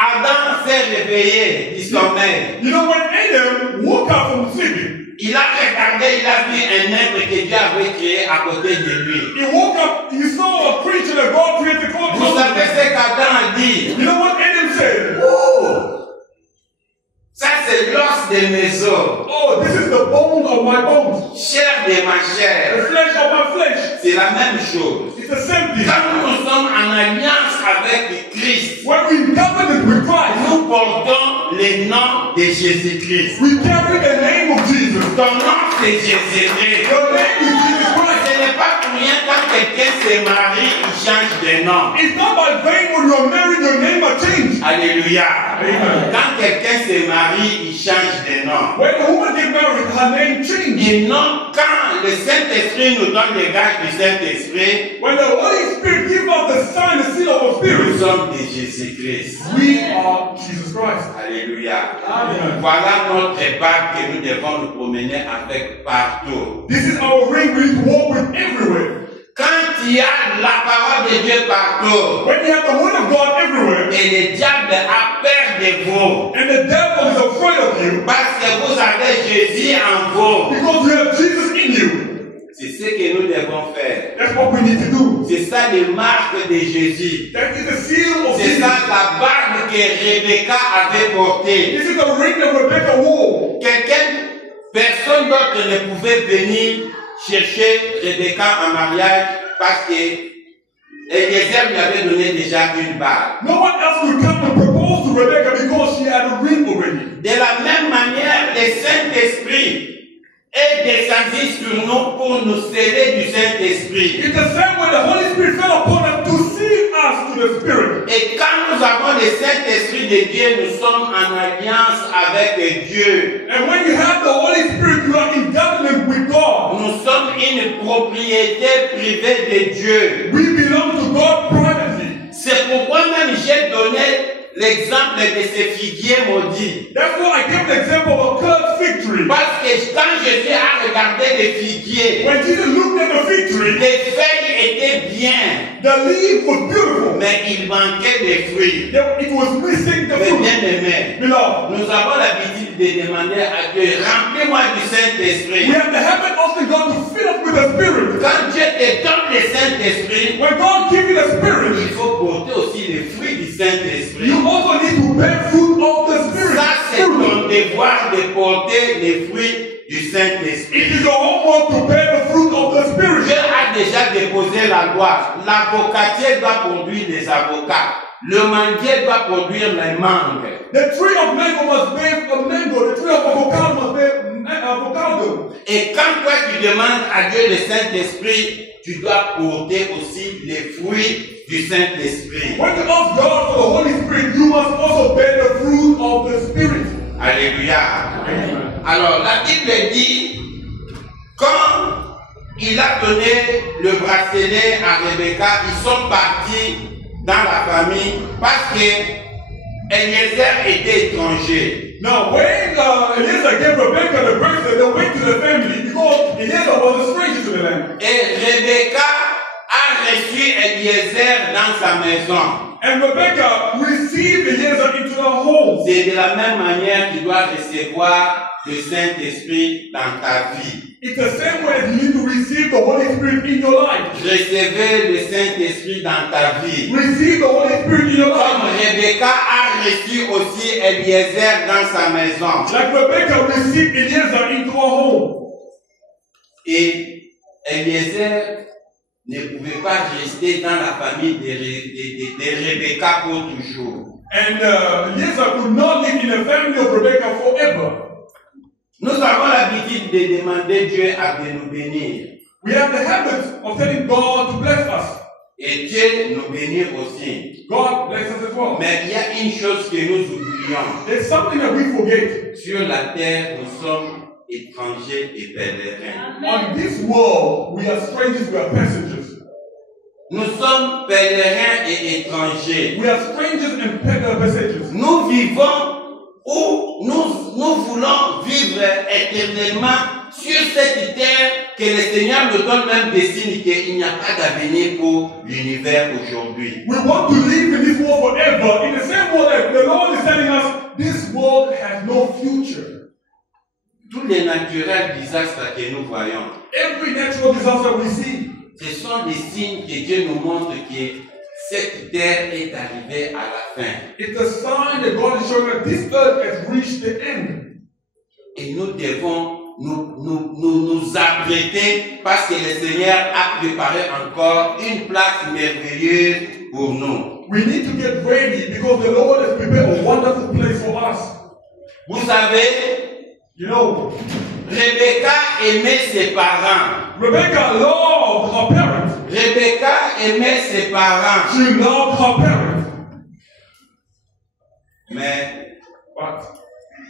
Adam s'est réveillé du sommeil, You know, when Adam woke up from sleeping, il a regardé, il a vu un être que Dieu avait créé à côté de lui. he woke up, he saw a creature that God created called Vous man. savez ce qu'Adam a dit? You know what Adam said? Oh! Ça c'est l'os de mes os, Oh, this is the bone of my bones, chair de ma the chair. flesh of my flesh. C'est la même chose. It's the same thing. Quand nous sommes en alliance avec Christ, When we covenant with Christ, nous portons le nom de Jésus-Christ. we carry the name of Jesus. Ton nom c'est Jésus-Christ. Your name is Jesus Christ. Ce n'est pas pour rien quand quelqu'un se marie, il change de nom. It's not by vain when you're married, your name will change. Alléluia. Amen. Quand quelqu'un se marie, il change de nom. When a woman gets married, her name changes. Et non, quand le Saint-Esprit nous donne les gages du Saint-Esprit, When the Holy Spirit gives us the sign, the seal of the nous Spirit, sommes de Jésus-Christ. we are Jesus Christ. Alléluia. Amen. Voilà notre bague que nous devons nous promener avec partout. This is our ring we need to walk with everywhere. Quand il y a la parole de Dieu partout, When you have the word of God everywhere, et le diable a peur de vous, and the devil is afraid of you parce que vous avez Jésus en vous, because you have Jesus in you, c'est ce que nous devons faire. that's what we need to do. C'est ça les marques de Jésus. That is the seal of C'est Jesus. ça la bague que Rebecca avait portée. This is the ring that Rebecca wore. Personne d'autre ne pouvait venir chercher Rebecca en mariage parce que Eliezer lui avait donné déjà une bague. No one else could come and propose to Rebecca because she had a ring already. De la même manière, le Saint-Esprit est descendu sur nous pour nous sceller du Saint-Esprit. It's the same way the Holy Spirit fell upon us to seal us to the Spirit. Et quand nous avons le Saint-Esprit de Dieu, nous sommes en alliance avec Dieu. And when you have the Holy Spirit, you are in covenant with God. Nous sommes une propriété privée de Dieu. We belong to God privately. C'est pourquoi même j'ai donné l'exemple de ces figuiers maudits. That's why I gave the example of a cursed fig tree. Parce que quand Jésus a regardé les figuiers, When Jesus looked at the fig tree, les feuilles étaient bien, the leaf was beautiful. mais il manquait des fruits. It was missing the Mais fruit. bien aimé, Beloved, nous avons l'habitude de demander à Dieu, remplis-moi du we Saint-Esprit. have the habit asking God to fill us with the Spirit. Quand Dieu te donne le Saint-Esprit, When God gives you the Spirit, il faut porter aussi les fruits du Saint-Esprit. you also need to bear fruit of the Spirit. Ça, c'est ton devoir de porter les fruits du It Saint-Esprit. is your homework to bear the fruit of the Dieu Spirit. a déjà déposé la loi. L'avocatier doit produire des avocats. Le manguier doit produire les mangues. The tree of mango must bear a mango. The tree of avocado must bear avocado. Et quand toi tu demandes à Dieu le Saint-Esprit, tu dois porter aussi les fruits du Saint-Esprit. When you ask God for the Holy Spirit, you must also bear the fruit of the Spirit. Alléluia. Amen. Alors la Bible dit, quand il a donné le bracelet à Rebecca, ils sont partis dans la famille parce que Eliezer était étranger. Now, when Eliezer gave Rebecca the bracelet, they went to the family because Eliezer was a stranger to the land. Et Rebecca a reçu Eliezer dans sa maison. And Rebecca received Eliezer into the home. C'est de la même manière que tu dois recevoir le Saint-Esprit dans ta vie. It's the same way that you need to receive the Holy Spirit in your life. Recevez le Saint-Esprit dans ta vie. Receive the Holy Spirit in your Comme life. Rebecca a reçu aussi Eliezer dans sa maison. Like Rebecca received Eliezer into her home. Et Eliezer ne pouvait pas rester dans la famille de Rebecca pour toujours. And Eliezer could not live in the family of Rebecca forever. Nous avons l'habitude de demander Dieu de nous bénir. We have the habit of telling God to bless us. Et Dieu nous bénit aussi. God bless us as well. Mais il y a une chose que nous oublions. There's something that we forget. Sur la terre, nous sommes étrangers et pèlerins. On this world, we are strangers, we are passengers. Nous sommes pèlerins et étrangers. We are strangers and passengers. Nous vivons où nous voulons vivre éternellement sur cette terre que le Seigneur nous donne même des signes qu'il n'y a pas d'avenir pour l'univers aujourd'hui. We want to live in this world forever. In the same way that the Lord is telling us, this world has no future. Tous les naturels désastres que nous voyons, Every natural disaster we see, ce sont des signes que Dieu nous montre que cette terre est arrivée à la fin. it's a sign that God is showing that this earth has reached the end. Et nous devons nous apprêter parce que le Seigneur a préparé encore une place merveilleuse pour nous. We need to get ready because the Lord has prepared a wonderful place for us. Vous savez, You know, Rebecca aimait ses parents. Rebecca loved her parents. Rebecca aimait ses parents. She loved her parents. Mais But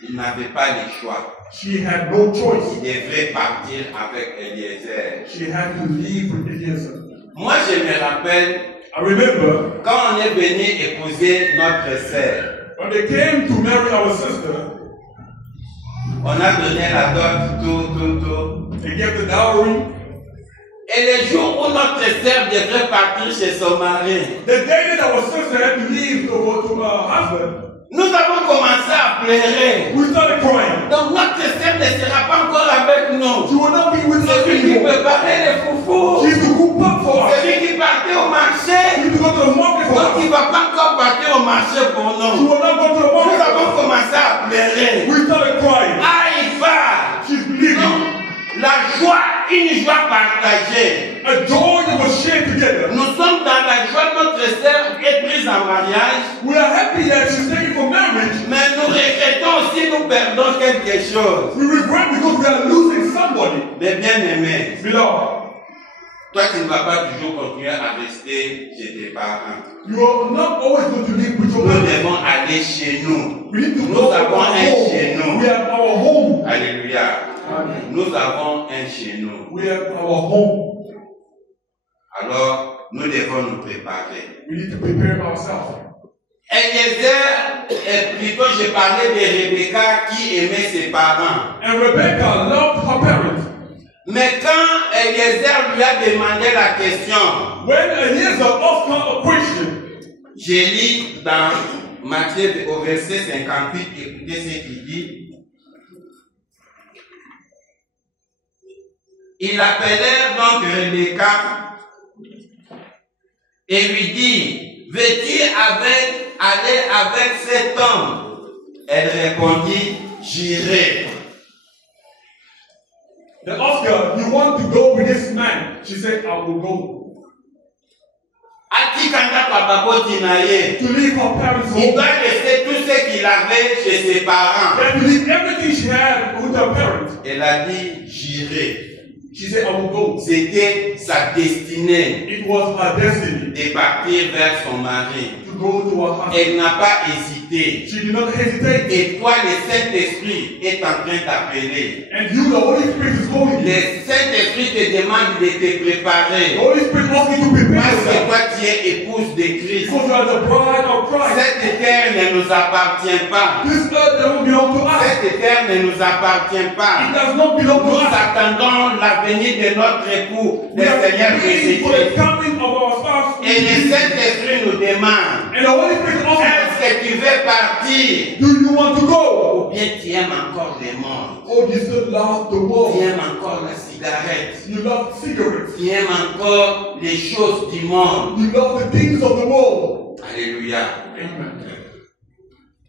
il n'avait pas le choix. she had no choice. Il devrait partir avec Eliezer. She had to leave with Eliezer. Moi, je me rappelle I remember quand on est venu épouser notre sœur. when they came to marry our sister, On a donné la dot, tout. they gave the dowry. Et le jour où notre sœur devrait partir chez son mari, The day that our sister had to leave to go to her husband, nous avons commencé à pleurer. we started crying. Donc notre sœur ne sera pas encore avec nous. She will not be with us Celui qui anymore. préparait les foufous, She used to cook up for us. celui qui partait au She marché, used to go to the market for donc us. il ne va pas encore partir au marché pour She nous. will not go to the Nous market. avons commencé à pleurer. We started crying. Ah, il va. She's leaving. La joie, une joie partagée. A joy that was shared together. Nous sommes dans la joie, notre sœur est prise en mariage, We are happy that she's taken for marriage. mais nous regrettons si nous perdons quelque chose. We regret because we are losing somebody. Mais bien aimé, Beloved, toi tu ne vas pas toujours continuer à rester chez tes parents. you are not always going to live with your Nous parents. devons aller chez nous. We need to Nous go to avons our un chez home. nous. We have our home. Alléluia. Amen. Nous avons un chez nous. We have our home. Alors, nous devons nous préparer. We need to prepare ourselves. Eliezer, plutôt j'ai parlé de Rebecca qui aimait ses parents. And Rebecca loved her parents. Mais quand Eliezer lui a demandé la question, When Eliezer asked her a question, j'ai lu dans Matthieu au verset 58, écoutez ce qu'il dit. Ils appelèrent donc Rebecca et lui dit, veux-tu aller avec cet homme? Elle répondit, j'irai. they asked her, you want to go with this man? She said, I will go. Atikanda Pababoti Naye. To leave her parents' Il home. doit laisser tout ce qu'il avait chez ses parents. And to leave everything she had with her parents. Elle a dit, j'irai. She said, I will go. C'était sa destinée It was her destiny de partir vers son mari. to go to her husband. Elle n'a pas hésité. She did not hesitate. Et toi, le Saint-Esprit est en train d'appeler. And you, the Holy Spirit, is calling you. Le Saint-Esprit te demande de te The préparer. Holy Spirit asks you to prepare Parce que yourself. toi, tu es épouse de Christ. Because you are the bride of Christ. Cette terre ne nous appartient pas. This earth doesn't belong to us. Cette terre ne nous appartient It pas. does not belong to Nous us. attendons l'avenir de notre époux, le We are Seigneur waiting for the Jésus-Christ. coming of our spouse. Et le Saint-Esprit nous demande, And the Holy Spirit asks est-ce que tu veux partir? us, do you want to go? Ou bien tu aimes encore le monde? Or you still love the Tu world? aimes encore la cigarette? You love cigarettes. Tu aimes encore les choses du monde? You love the things of the world. Alléluia. Amen.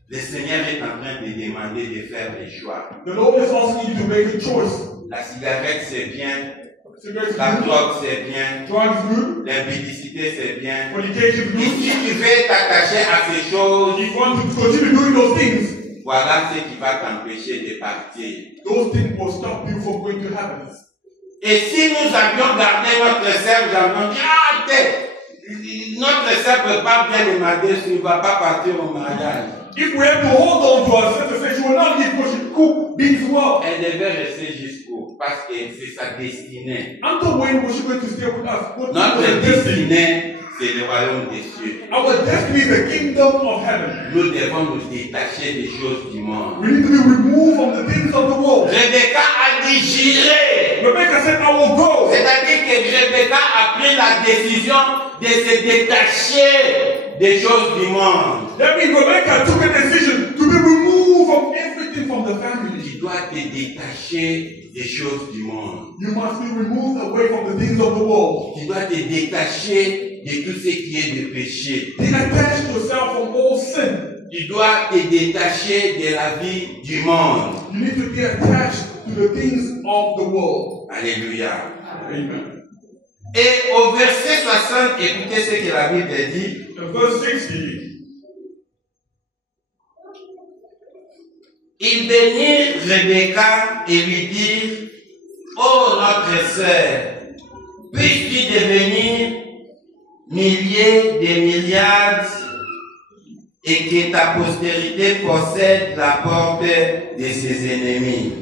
Le Seigneur est en train de demander de faire des choix. The Lord is asking you to make a choice. La cigarette, c'est bien. La drogue, c'est bien. Drugs is good. L'impudicité, c'est bien. Fornication is Et good. si tu veux t'attacher à ces choses, If you want to continue doing those things, voilà ce qui va t'empêcher de partir. those things will stop you from going to heaven. Et si nous avions gardé notre sœur, nous avions dit, notre sœur ne peut pas bien demander si elle ne va pas partir au mariage. If we have to hold on to our sister, say she will not leave because she cook beans well. Elle devait rester jusqu'au, parce que c'est sa destinée. Until when was she going to stay with us? What Notre was her destiny? destinée, c'est le royaume des cieux. Our destiny is the kingdom of heaven. Nous devons nous détacher des choses du monde. We need to be removed from the things of the world. Rebecca a dit j'irai. Rebecca said, I will go. C'est-à-dire que Rebecca a pris la décision de se détacher des choses du monde. That means Rebecca took a decision to be removed from everything from the family. Tu dois te détacher des choses du monde. You must be removed away from the things of the world. Tu dois te détacher de tout ce qui est de péché. Detach yourself from all sin. Tu dois te détacher de la vie du monde. You need to be attached to the things of the world. Alléluia. Amen. Et au verset 60, écoutez ce que la Bible dit. In verse 60, Il bénit Rebecca et lui dit, ô notre sœur, puisses-tu devenir milliers de milliards et que ta postérité possède la porte de ses ennemis.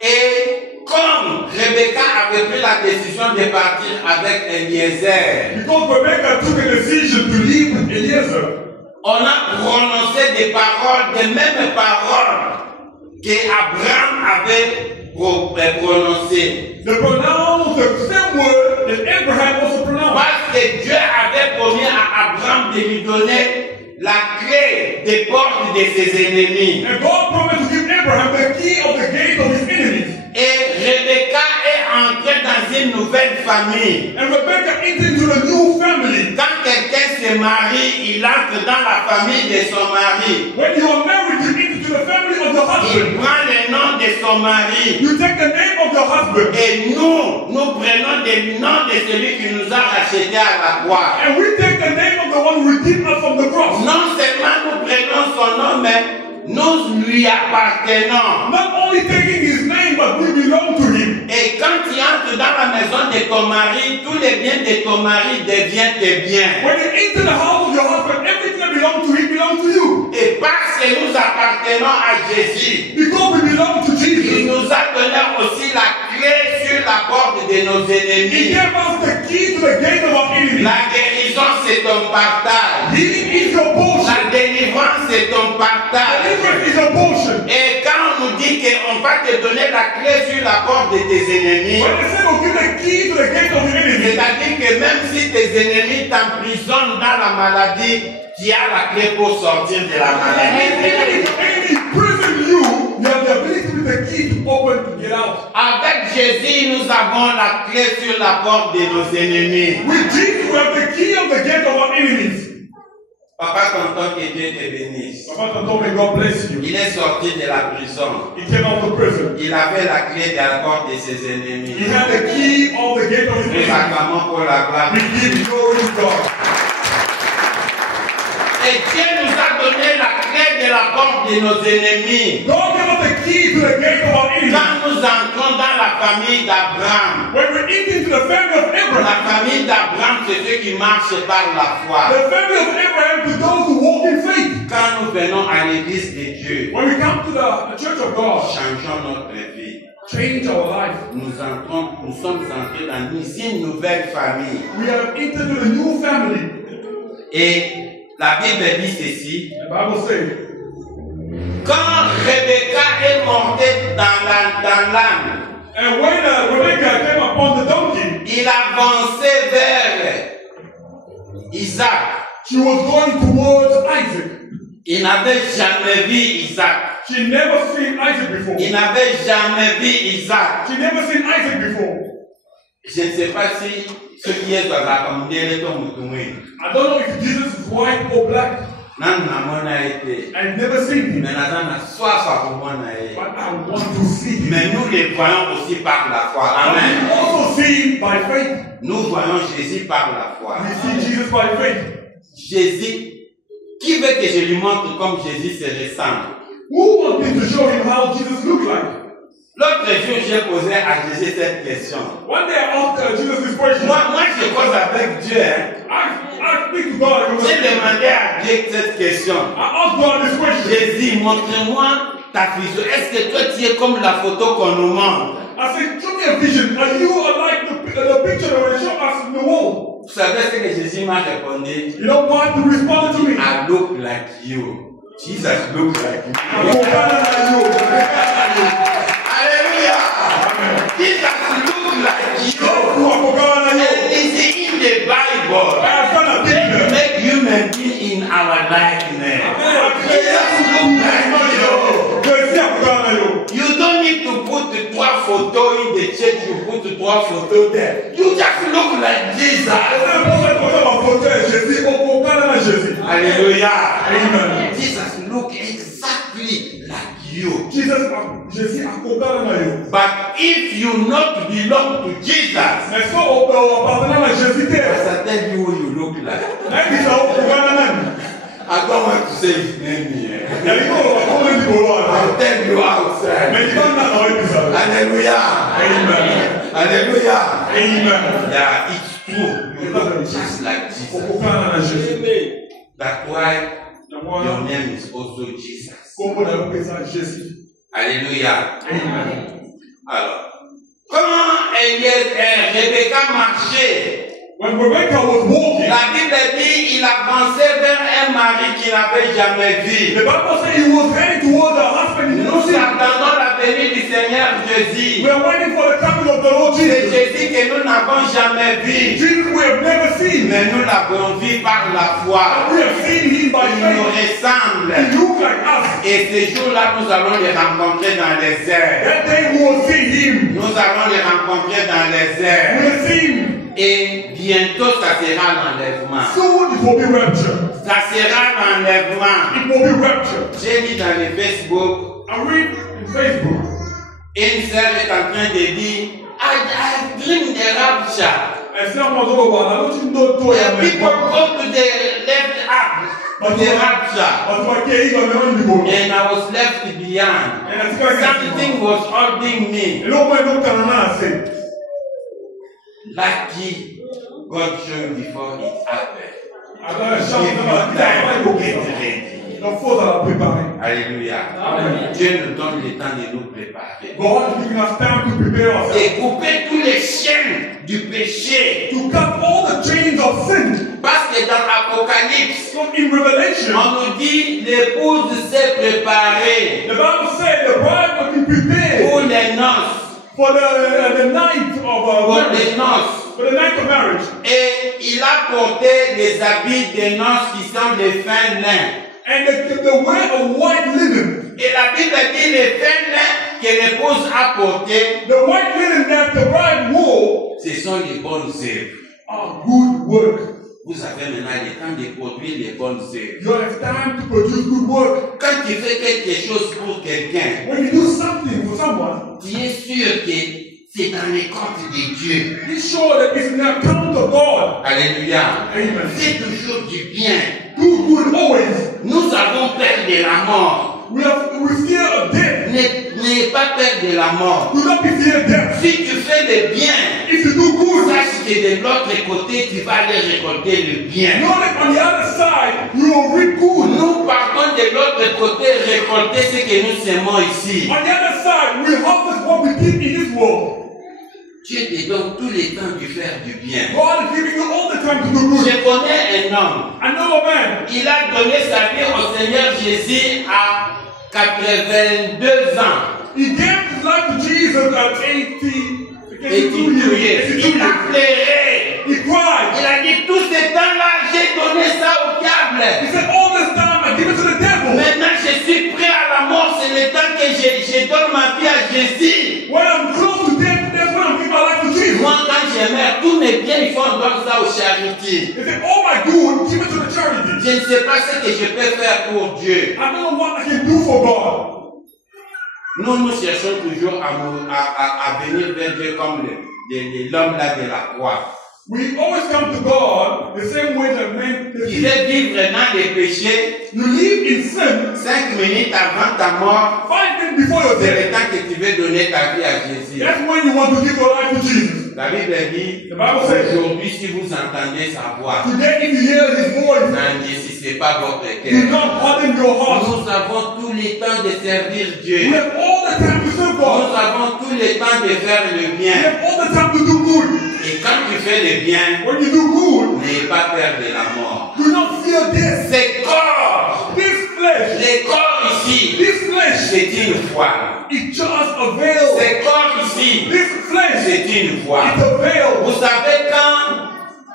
Et comme Rebecca avait pris la décision de partir avec Eliezer, because Rebecca took a decision to leave with Eliezer, on a prononcé des paroles, des mêmes paroles qu'Abraham avait prononcées. they pronounced the same word that Abraham also pronounced. Parce que Dieu avait promis à Abraham de lui donner la clé des portes de ses ennemis. And God promised to give Abraham the key of the gate of his enemies. Et Rebecca est entrée dans une nouvelle famille. And Rebecca entered into a new family. Quand quelqu'un se marie, il entre dans la famille de son mari. When you are married, you enter into the family of the Il husband. prend le nom de son mari. You take the name of the husband. Et nous prenons le nom de celui qui nous a rachetés à la croix. And we take the name of the one who redeemed us from the cross. Non seulement nous prenons son nom, mais nous lui appartenons. Not only taking his name, but we belong to him. Et quand tu entres dans la maison de ton mari, tous les biens de ton mari deviennent tes biens. When you enter the house of your husband, everything that belongs to him belongs to you. Et parce que nous appartenons à Jésus, Because we belong to il Jesus. nous a donné aussi la clé sur la porte de nos He ennemis. gave us the key to the gate of our enemies. La guérison, c'est ton partage. Healing is your portion. La délivrance, c'est ton partage. Deliverance is your portion. Et quand on nous dit qu'on va te donner la clé sur la porte de tes ennemis, When they say we'll give the key to the gate of your enemies, c'est-à-dire que même si tes ennemis t'emprisonnent dans la maladie, tu as la clé pour sortir de la maladie. even if the enemy imprison you, you have the ability with the key to open to get out. Avec Jésus, nous avons la clé sur la porte de nos ennemis. With Jesus, we have the key of the gate of our enemies. Papa, content que Dieu te bénisse. Papa Tonton, may God bless you. Il est sorti de la prison. He came out of prison. Il avait la clé de la porte de ses He ennemis. had the key of the gate of his Nous enemies. acclamons pour la gloire. We give glory to God. Et Dieu nous a donné la clé de la porte de nos ennemis. God gave us the key to the gate of our enemies. Quand nous entrons dans la famille d'Abraham, When we enter into the family of Abraham, la famille d'Abraham, c'est ceux qui marchent par la foi. the family of Abraham to those who walk in faith. Quand nous venons à l'église de Dieu, When we come to the church of God, changeons notre vie. change our life. Nous sommes entrés dans une nouvelle famille. We have entered into a new family. Et la Bible dit ceci. The Bible says, Quand Rebecca est montée dans l'âne, and when Rebecca came upon the donkey, il avançait vers Isaac. she was going towards Isaac. Il n'avait jamais vu Isaac. She never seen Isaac before. Il n'avait jamais vu Isaac. She never seen Isaac before. Je ne sais pas si ce qui est dans la communauté est ton moutoumé. I don't know if Jesus is white or black. I've never seen him, Mais but I want to see him. nous les voyons aussi par la foi. But Amen. we also see him by faith. Nous voyons Jésus par la foi. We see Jesus by faith. Jésus, qui veut que je lui montre comme Jésus se ressemble? Who wants me to show him how Jesus looked like? L'autre jour, j'ai posé à Jésus cette question. One day I asked Jesus this question. Moi, je cause avec Dieu. Hein. I speak to God. J'ai demandé à Dieu cette question. I asked God this question. Jésus, montre-moi ta vision. Est-ce que toi, tu es comme la photo qu'on nous montre? I said, show me a vision. Are you like the picture that was shown us in the wall? Vous savez ce que Jésus m'a répondu? You know what? He responded to me. I look like you. Jesus look like you. Hallelujah. Jesus look like you. And it's in the Bible. Let's make human being in our likeness. Jesus look like you. You don't need to put the 3 photos in the church. You put the 3 photos there. You just look like Jesus. Hallelujah. Amen. Jesus look exactly like you. Jésus accompagne. But if you not belong to Jesus, Mais si on appartenant à Jésus, I tell you who you look like. I don't want to say his name here. I'll tell you outside. Hallelujah. Amen. Hallelujah. Amen. Yeah, it's true. You look just like Jesus. That's why your name is also Jesus. Alléluia. Amen. Alors, comment Rebecca marchait? When Rebecca was walking, La Bible dit il avançait vers un mari qu'il n'avait jamais vu. the Bible says he was heading towards her husband. He Nous didn't see. attendons la venue du Seigneur Jésus. We are waiting for the coming of the Lord C'est Jesus. Jésus que nous n'avons jamais vu. Jesus we have never seen. Mais nous l'avons vu par la foi. We have seen him by Il nous faith. ressemble. He looked like us. Et ces jours-là, nous allons les rencontrer dans les airs. That day we will see him. Nous allons les rencontrer dans les We airs. will see him. Et bientôt, ça sera l'enlèvement. Soon it will be rapture. Ça sera l'enlèvement. It will be rapture. J'ai lu dans le Facebook, I read in Facebook. une sœur est en train de dire, I dream the rapture. I see someone talk about. I don't know to The people go to the left up, the rapture. But my case is on the And I was left behind. And I think I can. Something was holding me. You know what I say? Lucky God showed before it happened. Alors, Give you time to get ready. il faut la préparer. Alléluia. Amen. Dieu nous donne le temps de nous préparer. God is giving us time to prepare ourselves. Et couper tous les chaînes du péché. To cut all the chains of sin. Parce que dans l'Apocalypse, So in Revelation, on nous dit l'épouse s'est préparée the Bible said the bride will be prepared pour les noces. for the night of Pour marriage. les noces. For the night of marriage. Et il a porté les habits des noces qui sont de fin lin. And the wear of white linen. Et la Bible dit les fins lin que l'épouse a porté, The white linen that the bride wore ce sont les bonnes œuvres. are good work. Vous avez maintenant le temps de produire les bonnes œuvres. You have time to produce good work. Quand tu fais quelque chose pour quelqu'un, When you do something for someone, tu es sûr que c'est dans les comptes de Dieu. be sure that it's in the account of God. Alléluia. Amen. Fais toujours du bien. Do good always. Nous avons peur de la mort. We fear of death. N'ayez pas peur de la mort. Do not be fear of death. Si tu fais le bien, If you do good, sache que de l'autre côté, tu vas aller récolter le bien. know that on the other side, you will reap good. Nous partons de l'autre côté récolter ce que nous semons ici. On the other side, we harvest what we did in this world. Dieu te donne tout le temps de faire du bien. God is giving you all the time to do good. Je connais un homme. I know a man. Il a donné sa vie au Seigneur Jésus à 82 ans. He gave his life to Jesus at 82 years. Il a pleuré. He cried. Il a dit tout ce temps-là, j'ai donné ça au diable. He said, all this time I give it to the devil. Maintenant, je suis prêt à la mort. C'est le temps que je donne ma vie à Jésus. When I'm close to death, that's when I'm giving my life to Jesus. Moi, quand j'ai meurs, tous mes biens, il faut en donner ça aux charités. They say, all my good, give it to the charity. Je ne sais pas ce que je peux faire pour Dieu. I don't know what I can do for God. Nous cherchons toujours à venir vers Dieu comme l'homme là de la croix. We always come to God the same way that men Tu veux vivre dans les péchés, you live in sin 5 minutes avant ta mort, 5 minutes before your c'est death. le temps que tu veux donner ta vie à Jésus. That's when you want to give your life to Jesus. La Bible dit, The Bible says, aujourd'hui, si vous entendez sa voix, today if you hear his voice, n'endurcissez pas votre do cœur. not harden your heart. Nous avons tout le temps de servir We Dieu. have all the time to serve Nous God. avons tout le temps de faire le We bien. have all the time to do good. Et quand tu fais le bien, When you do good, n'ayez pas peur de la mort. do not fear death. Ce corps, This flesh, le corps ici, this flesh, c'est une voile. it just a veil. Ce corps ici, This flesh, c'est une voile. it's a veil. Vous savez quand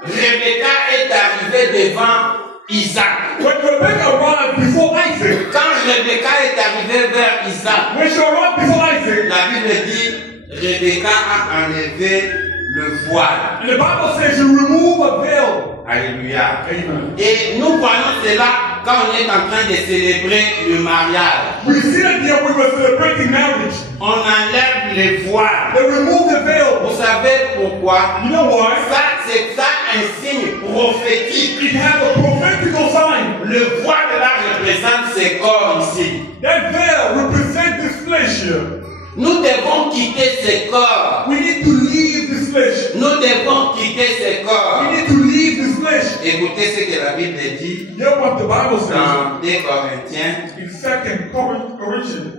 Rebecca est arrivée devant Isaac, When Rebecca arrived before Isaac, quand Rebecca est arrivée vers Isaac, when she arrived before Isaac, la Bible dit, Rebecca a enlevé le voile. and the Bible says you remove a veil. Alléluia. Amen. Et nous voyons cela quand on est en train de célébrer le mariage. We see that here when we're celebrating marriage. On enlève les voiles. They remove the veil. Vous savez pourquoi? You know why? Ça, c'est ça un signe prophétique. It has a prophetical sign. Le voile là représente ce corps ici. That veil represents this flesh here. Nous devons quitter ce corps. We need to leave this flesh. Nous devons quitter ce corps. We need to leave this flesh. Écoutez ce que la Bible dit Hear what the Bible says dans 2 Corinthiens. in 2 Corinthians.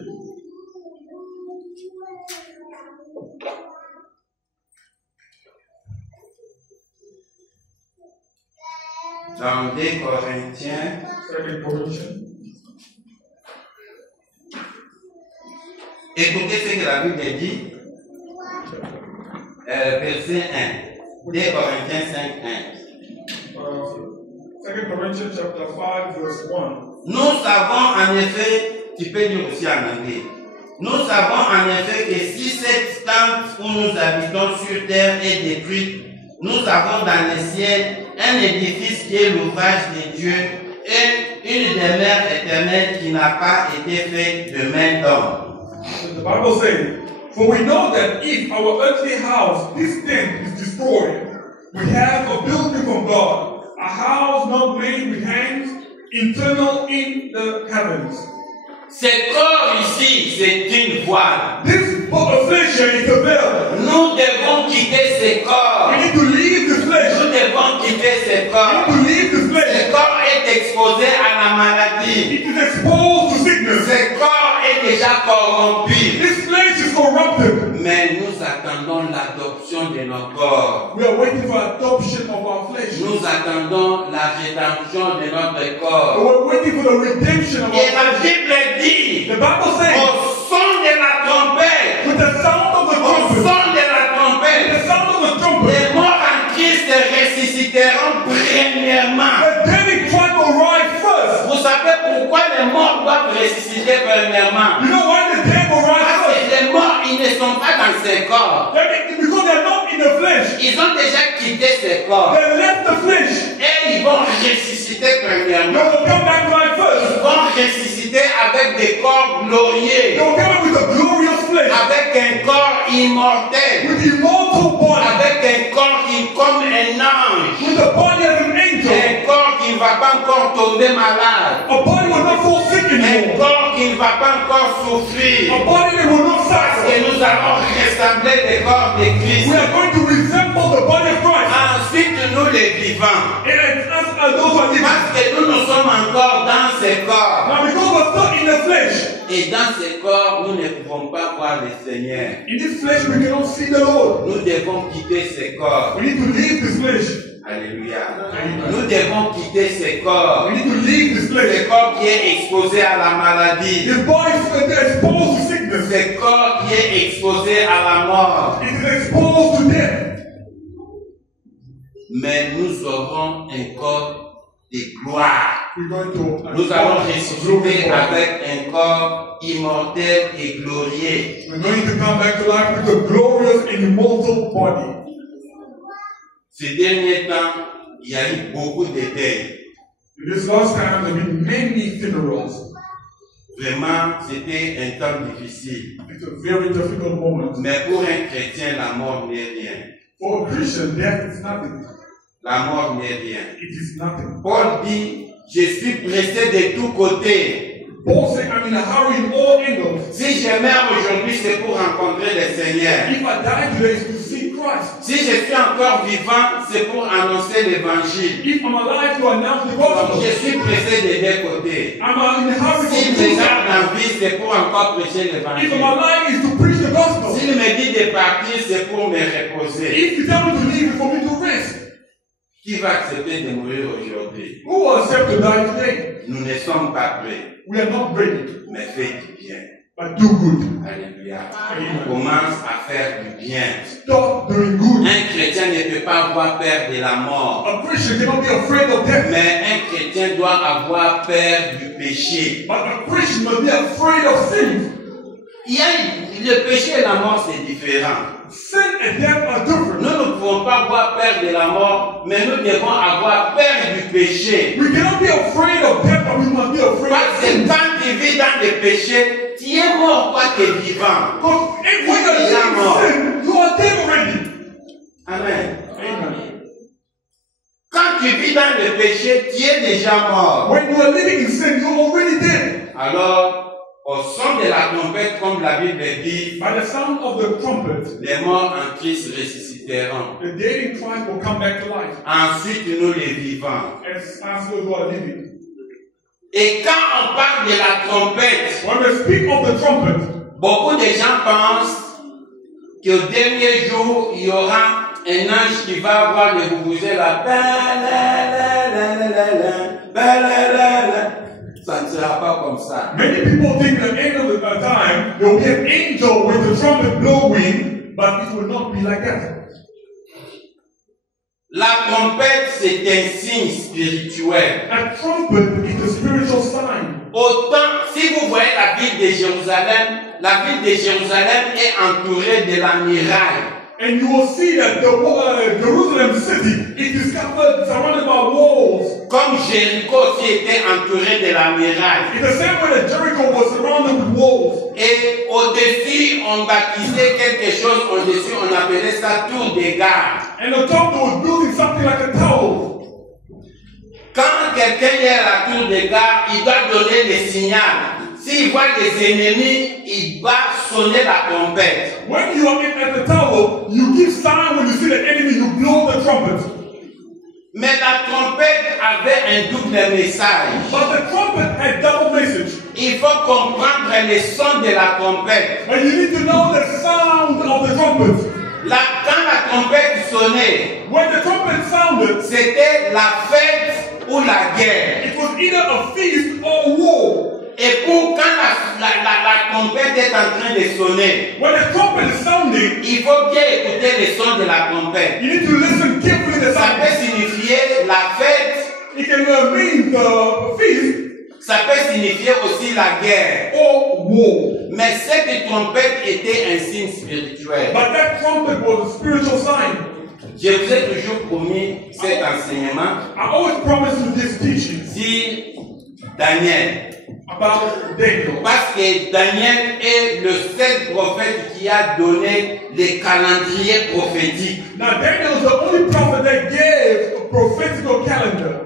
Dans 2 Corinthiens, 2 Corinthians. écoutez ce que la Bible dit. Verset 1. 2 Corinthiens 5, 1. 2 Corinthians chapter 5 verse 1. Nous savons en effet, tu peux lire aussi en anglais. Nous savons en effet que si cette tente où nous habitons sur terre est détruite, nous avons dans le ciel un édifice qui est l'ouvrage de Dieu et une demeure éternelle qui n'a pas été faite de main d'homme. The Bible says, for we know that if our earthly house, this tent, is destroyed, we have a building from God, a house not made with hands, eternal in the heavens. Ce corps ici, c'est une voile. This flesh is a veil. Nous devons quitter ce corps. We need to leave this flesh. Nous devons quitter ce We corps. need to leave this flesh. Ce corps est exposé à la maladie. It is exposed to sickness. Ce corps est déjà corrompu. This flesh is corrupted. Mais nous attendons l'adoption de nos corps. We are waiting for adoption of our flesh. Nous attendons la rédemption de notre We corps. are waiting for the redemption of Et our la flesh. Bible dit, The Bible says, au son de la trompette, with the sound of the au trumpet, son de la trompette, the sound of the trumpet, les morts en Christ ressusciteront premièrement. the dead in Christ will rise first. Vous savez pourquoi les morts doivent ressusciter premièrement? You know why the dead will rise Parce first? que les morts, ils ne sont pas dans ce corps. Because they are not in the flesh. Ils ont déjà quitté ce corps. They left the flesh. Et ils vont ressusciter They premièrement. will come back to life Ils first. vont ressusciter avec des corps glorieux, They will come back with a glorious flesh, avec un corps immortel, with immortal body, avec un corps qui comme un ange, with a body as an angel, un corps qui ne va pas encore tomber malade, a body will not fall sick un anymore, corps qui ne va pas encore souffrir, a body that will not parce que suffer. nous allons ressembler des corps de Christ. We are going to resemble the body of Christ. Ensuite, nous les vivants, And it's us as those who are living. parce que nous sommes encore dans ce corps. Now because we're still in the flesh, Et dans ce corps, nous ne pouvons pas voir le Seigneur. in this flesh we cannot see the Lord. Nous devons quitter ce corps. We need to leave this flesh. Alléluia. Nous devons quitter ce corps. We need to leave this flesh. Ce corps qui est exposé à la maladie. This body is exposed to sickness. Ce corps qui est exposé à la mort. It is exposed to death. Mais nous aurons un corps de gloire. We're going to Nous allons ressusciter avec un corps immortel et glorieux. We're going to come back to life with a glorious and immortal body. Ces derniers temps, il y a eu beaucoup de deuils. In this last time, there have been many funerals. Vraiment, c'était un temps difficile. It's a very difficult moment. Mais pour un chrétien, la mort n'est rien. For a Christian, death is nothing. La mort n'est rien. It is nothing. Paul dit, je suis pressé de tous côtés. Paul said, I'm in a hurry in all angles. Si je meurs aujourd'hui, c'est pour rencontrer le Seigneur. If I die today, it's to see Christ. Si je suis encore vivant, c'est pour annoncer l'évangile. If I'm alive to announce the Donc, gospel, je suis pressé des deux côtés. I'm in a hurry S'il to me do garde something. en vie, c'est pour encore prêcher If I'm l'évangile. alive, it's to preach the gospel. S'il me dit de partir, c'est pour me reposer. If you tell me to leave, it's for me to rest. Qui va accepter de mourir aujourd'hui? Who will accept to die today? Nous ne sommes pas prêts, We are not ready, mais fais du bien. but do good. Alléluia. Amen. Commence à faire du bien. Stop doing good. Un chrétien ne peut pas avoir peur de la mort, A Christian cannot be afraid of death, mais un chrétien doit avoir peur du péché. but a Christian must be afraid of sin. Il y a le péché et la mort, c'est différent. Sin and death are different. Nous ne pouvons pas avoir peur de la mort, mais nous devons avoir peur du péché. We cannot be afraid of death, but we must be afraid Parce of que sin. quand tu vis dans le péché, tu es mort, toi tu es vivant. Because if we are living in sin, you are dead already. Amen. Amen. Quand tu vis dans le péché, tu es déjà mort. When you are living in sin, you are already dead. Alors, au son de la trompette, comme la Bible dit, By the sound of the trumpet, les morts en Christ ressusciteront. the dead in Christ will come back to life. Ensuite, nous les vivants. As those who are living. Et quand on parle de la trompette, When we speak of the trumpet, beaucoup de gens pensent qu'au dernier jour, il y aura un ange qui va avoir le vuvuzela. Ça ne sera pas comme ça. many people think at the end of the time there will be an angel with the trumpet blowing, but it will not be like that. La trompette, c'est un signe spirituel. A trumpet is a spiritual sign. Autant, si vous voyez la ville de Jérusalem est entourée de la muraille. And you will see that the Jerusalem city, it is covered, surrounded by walls. Comme Jéricho aussi était entouré de la muraille. In the same way that Jericho was surrounded with walls. Et au-dessus, on baptisait quelque chose, au-dessus, on appelait ça tour de garde. And on top they was building something like a tower. Quand quelqu'un est à la tour de garde, il doit donner le signal. S'il voit les ennemis, il va sonner la trompette. When you are at the tower, you give sign. When you see the enemy, you blow the trumpet. Mais la trompette avait un double message. But the trumpet had double message. Il faut comprendre le son de la trompette. And you need to know the sound of the trumpet. Quand la trompette sonnait, When the trumpet sounded, c'était la fête ou la guerre. it was either a feast or war. Et quand la trompette est en train de sonner, When the trumpet is sounding, il faut bien écouter le son de la trompette. you need to listen carefully to the Ça peut sound. signifier la fête, It can mean the feast ça peut signifier aussi la guerre. or war. Mais cette trompette était un signe spirituel. But that trumpet was a spiritual sign. Je vous ai toujours promis cet enseignement I always promise you this teaching sur Daniel. about Daniel. Parce que Daniel est le seul prophète qui a donné les calendriers prophétiques. Now Daniel is the only prophet that gave a prophetical calendar.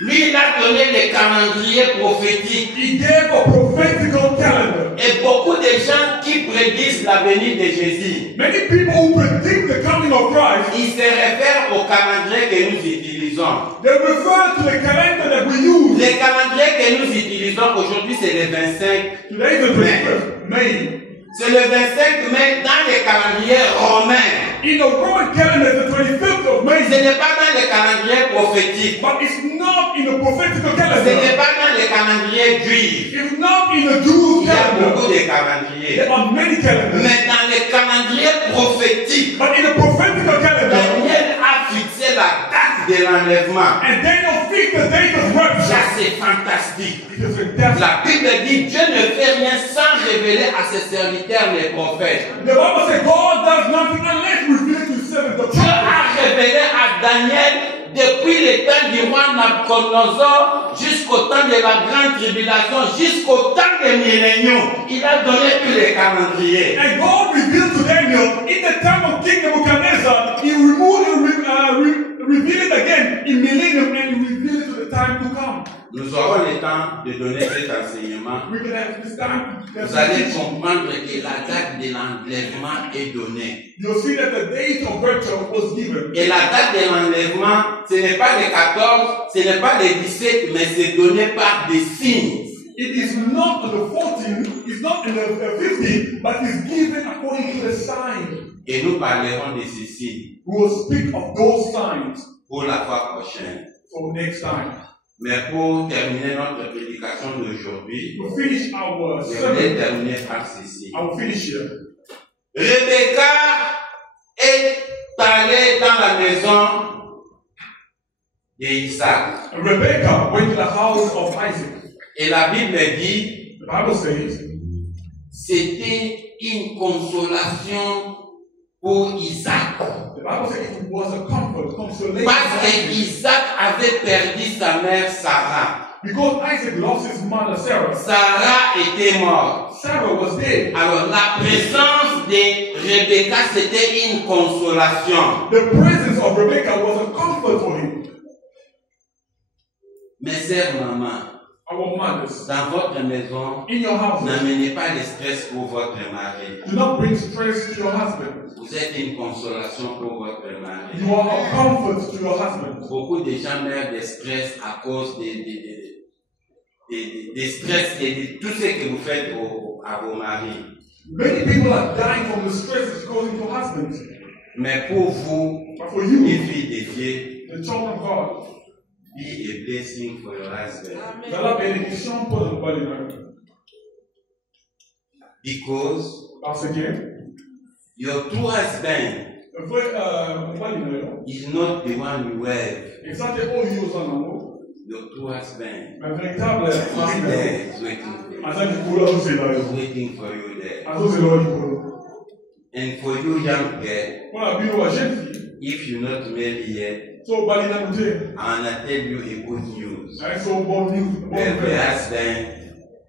Lui, il a donné les calendriers prophétiques. He gave a prophetical calendar. Et beaucoup de gens qui prédisent la venue de Jésus, Many people who predict the coming of Christ, ils se réfèrent au calendrier que nous utilisons. they refer to the calendar that we use. Les calendriers que nous utilisons aujourd'hui, c'est le 25. Today is the 25th May. C'est le 25 mai dans les calendriers romains. In the Roman calendar, the 25th of May. Ce n'est pas dans les calendriers prophétiques. But it's not in the prophetical Ce n'est calendar. pas dans les calendriers juifs. It's not in the Jewish Il y a calendar. beaucoup de calendriers. There are many calendars. Mais dans les calendriers prophétiques, But in the prophetical calendar, Daniel a fixé la date de l'enlèvement. and Daniel fixed the date of Ça, rapture. c'est fantastique. It is fantastic. La Bible dit Dieu ne fait rien sans révéler à ses serviteurs les prophètes. The Bible says God does nothing unless we reveal to serve the Dieu prophet. a révélé à Daniel depuis le temps du roi Nabucodonosor jusqu'au temps de la grande tribulation, jusqu'au temps des milléniaux. Il a donné tous les calendriers. And God revealed to Daniel in the time of King Nebuchadnezzar. He revealed it again in millennium, and He revealed it to the time to come. Nous aurons le temps de donner cet enseignement. We can have this time. Vous allez comprendre que la date de l'enlèvement est donnée. You'll see that the date of rapture was given. Et la date de l'enlèvement, ce n'est pas le 14, ce n'est pas le 17, mais c'est donné par des signes. It is not on the 14th, it's not on the 15th, but it's given according to the sign. Et nous parlerons de ces signes. We will speak of those signs Pour la fois prochaine. for next time. Mais pour terminer notre prédication d'aujourd'hui, To finish our je voulais sermon, terminer par ceci. I will finish here. Rebecca est allée dans la maison d'Isaac. Rebecca went to the house of Isaac. Et la Bible dit, The Bible says, c'était une consolation pour Isaac. the Bible says it was a comfort, consolation. Parce que Isaac avait perdu sa mère Sarah. Because Isaac lost his mother Sarah. Sarah était morte. Sarah was dead. Alors la présence de Rebecca, c'était une consolation. The presence of Rebecca was a comfort for him. Mes sœurs, maman, Our mothers, dans votre maison, in your house, n'amenez pas de stress pour votre mari. do not bring stress to your husband. Vous êtes une consolation pour votre mari. You are a comfort to your husband. Beaucoup de gens meurent de stress à cause des stress et de tout ce que vous faites à vos maris. Many people are dying from the stress it's causing to husbands. Mais pour vous, But for you, les filles de Dieu, the children of God, be a blessing for your husband. c'est la bénédiction pour le bonheur. Because Parce que your true husband le vrai bonheur, is not the one you have. exactement où il y a un amour, Your true husband un véritable is husband. there, is waiting for you. Attends, du coup, là, c'est là. Is waiting for you there. Attends, c'est là, du coup. And for you young girl, On a vu une jeune fille. if you're not married yet, So, Balina nous dit, I wanna tell you a good news. hein, so bon news, bon Every nouvelle. husband,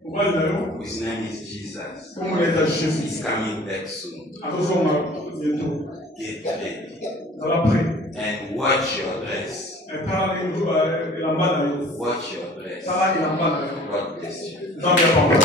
Balina, his name is Jesus. comme on est à Jésus. He's coming back soon. Attention, on a bientôt. Get ready Dans la pré. and watch your dress. Et par la main, Watch your dress. ça, il a mal. God bless you. Dans la parole.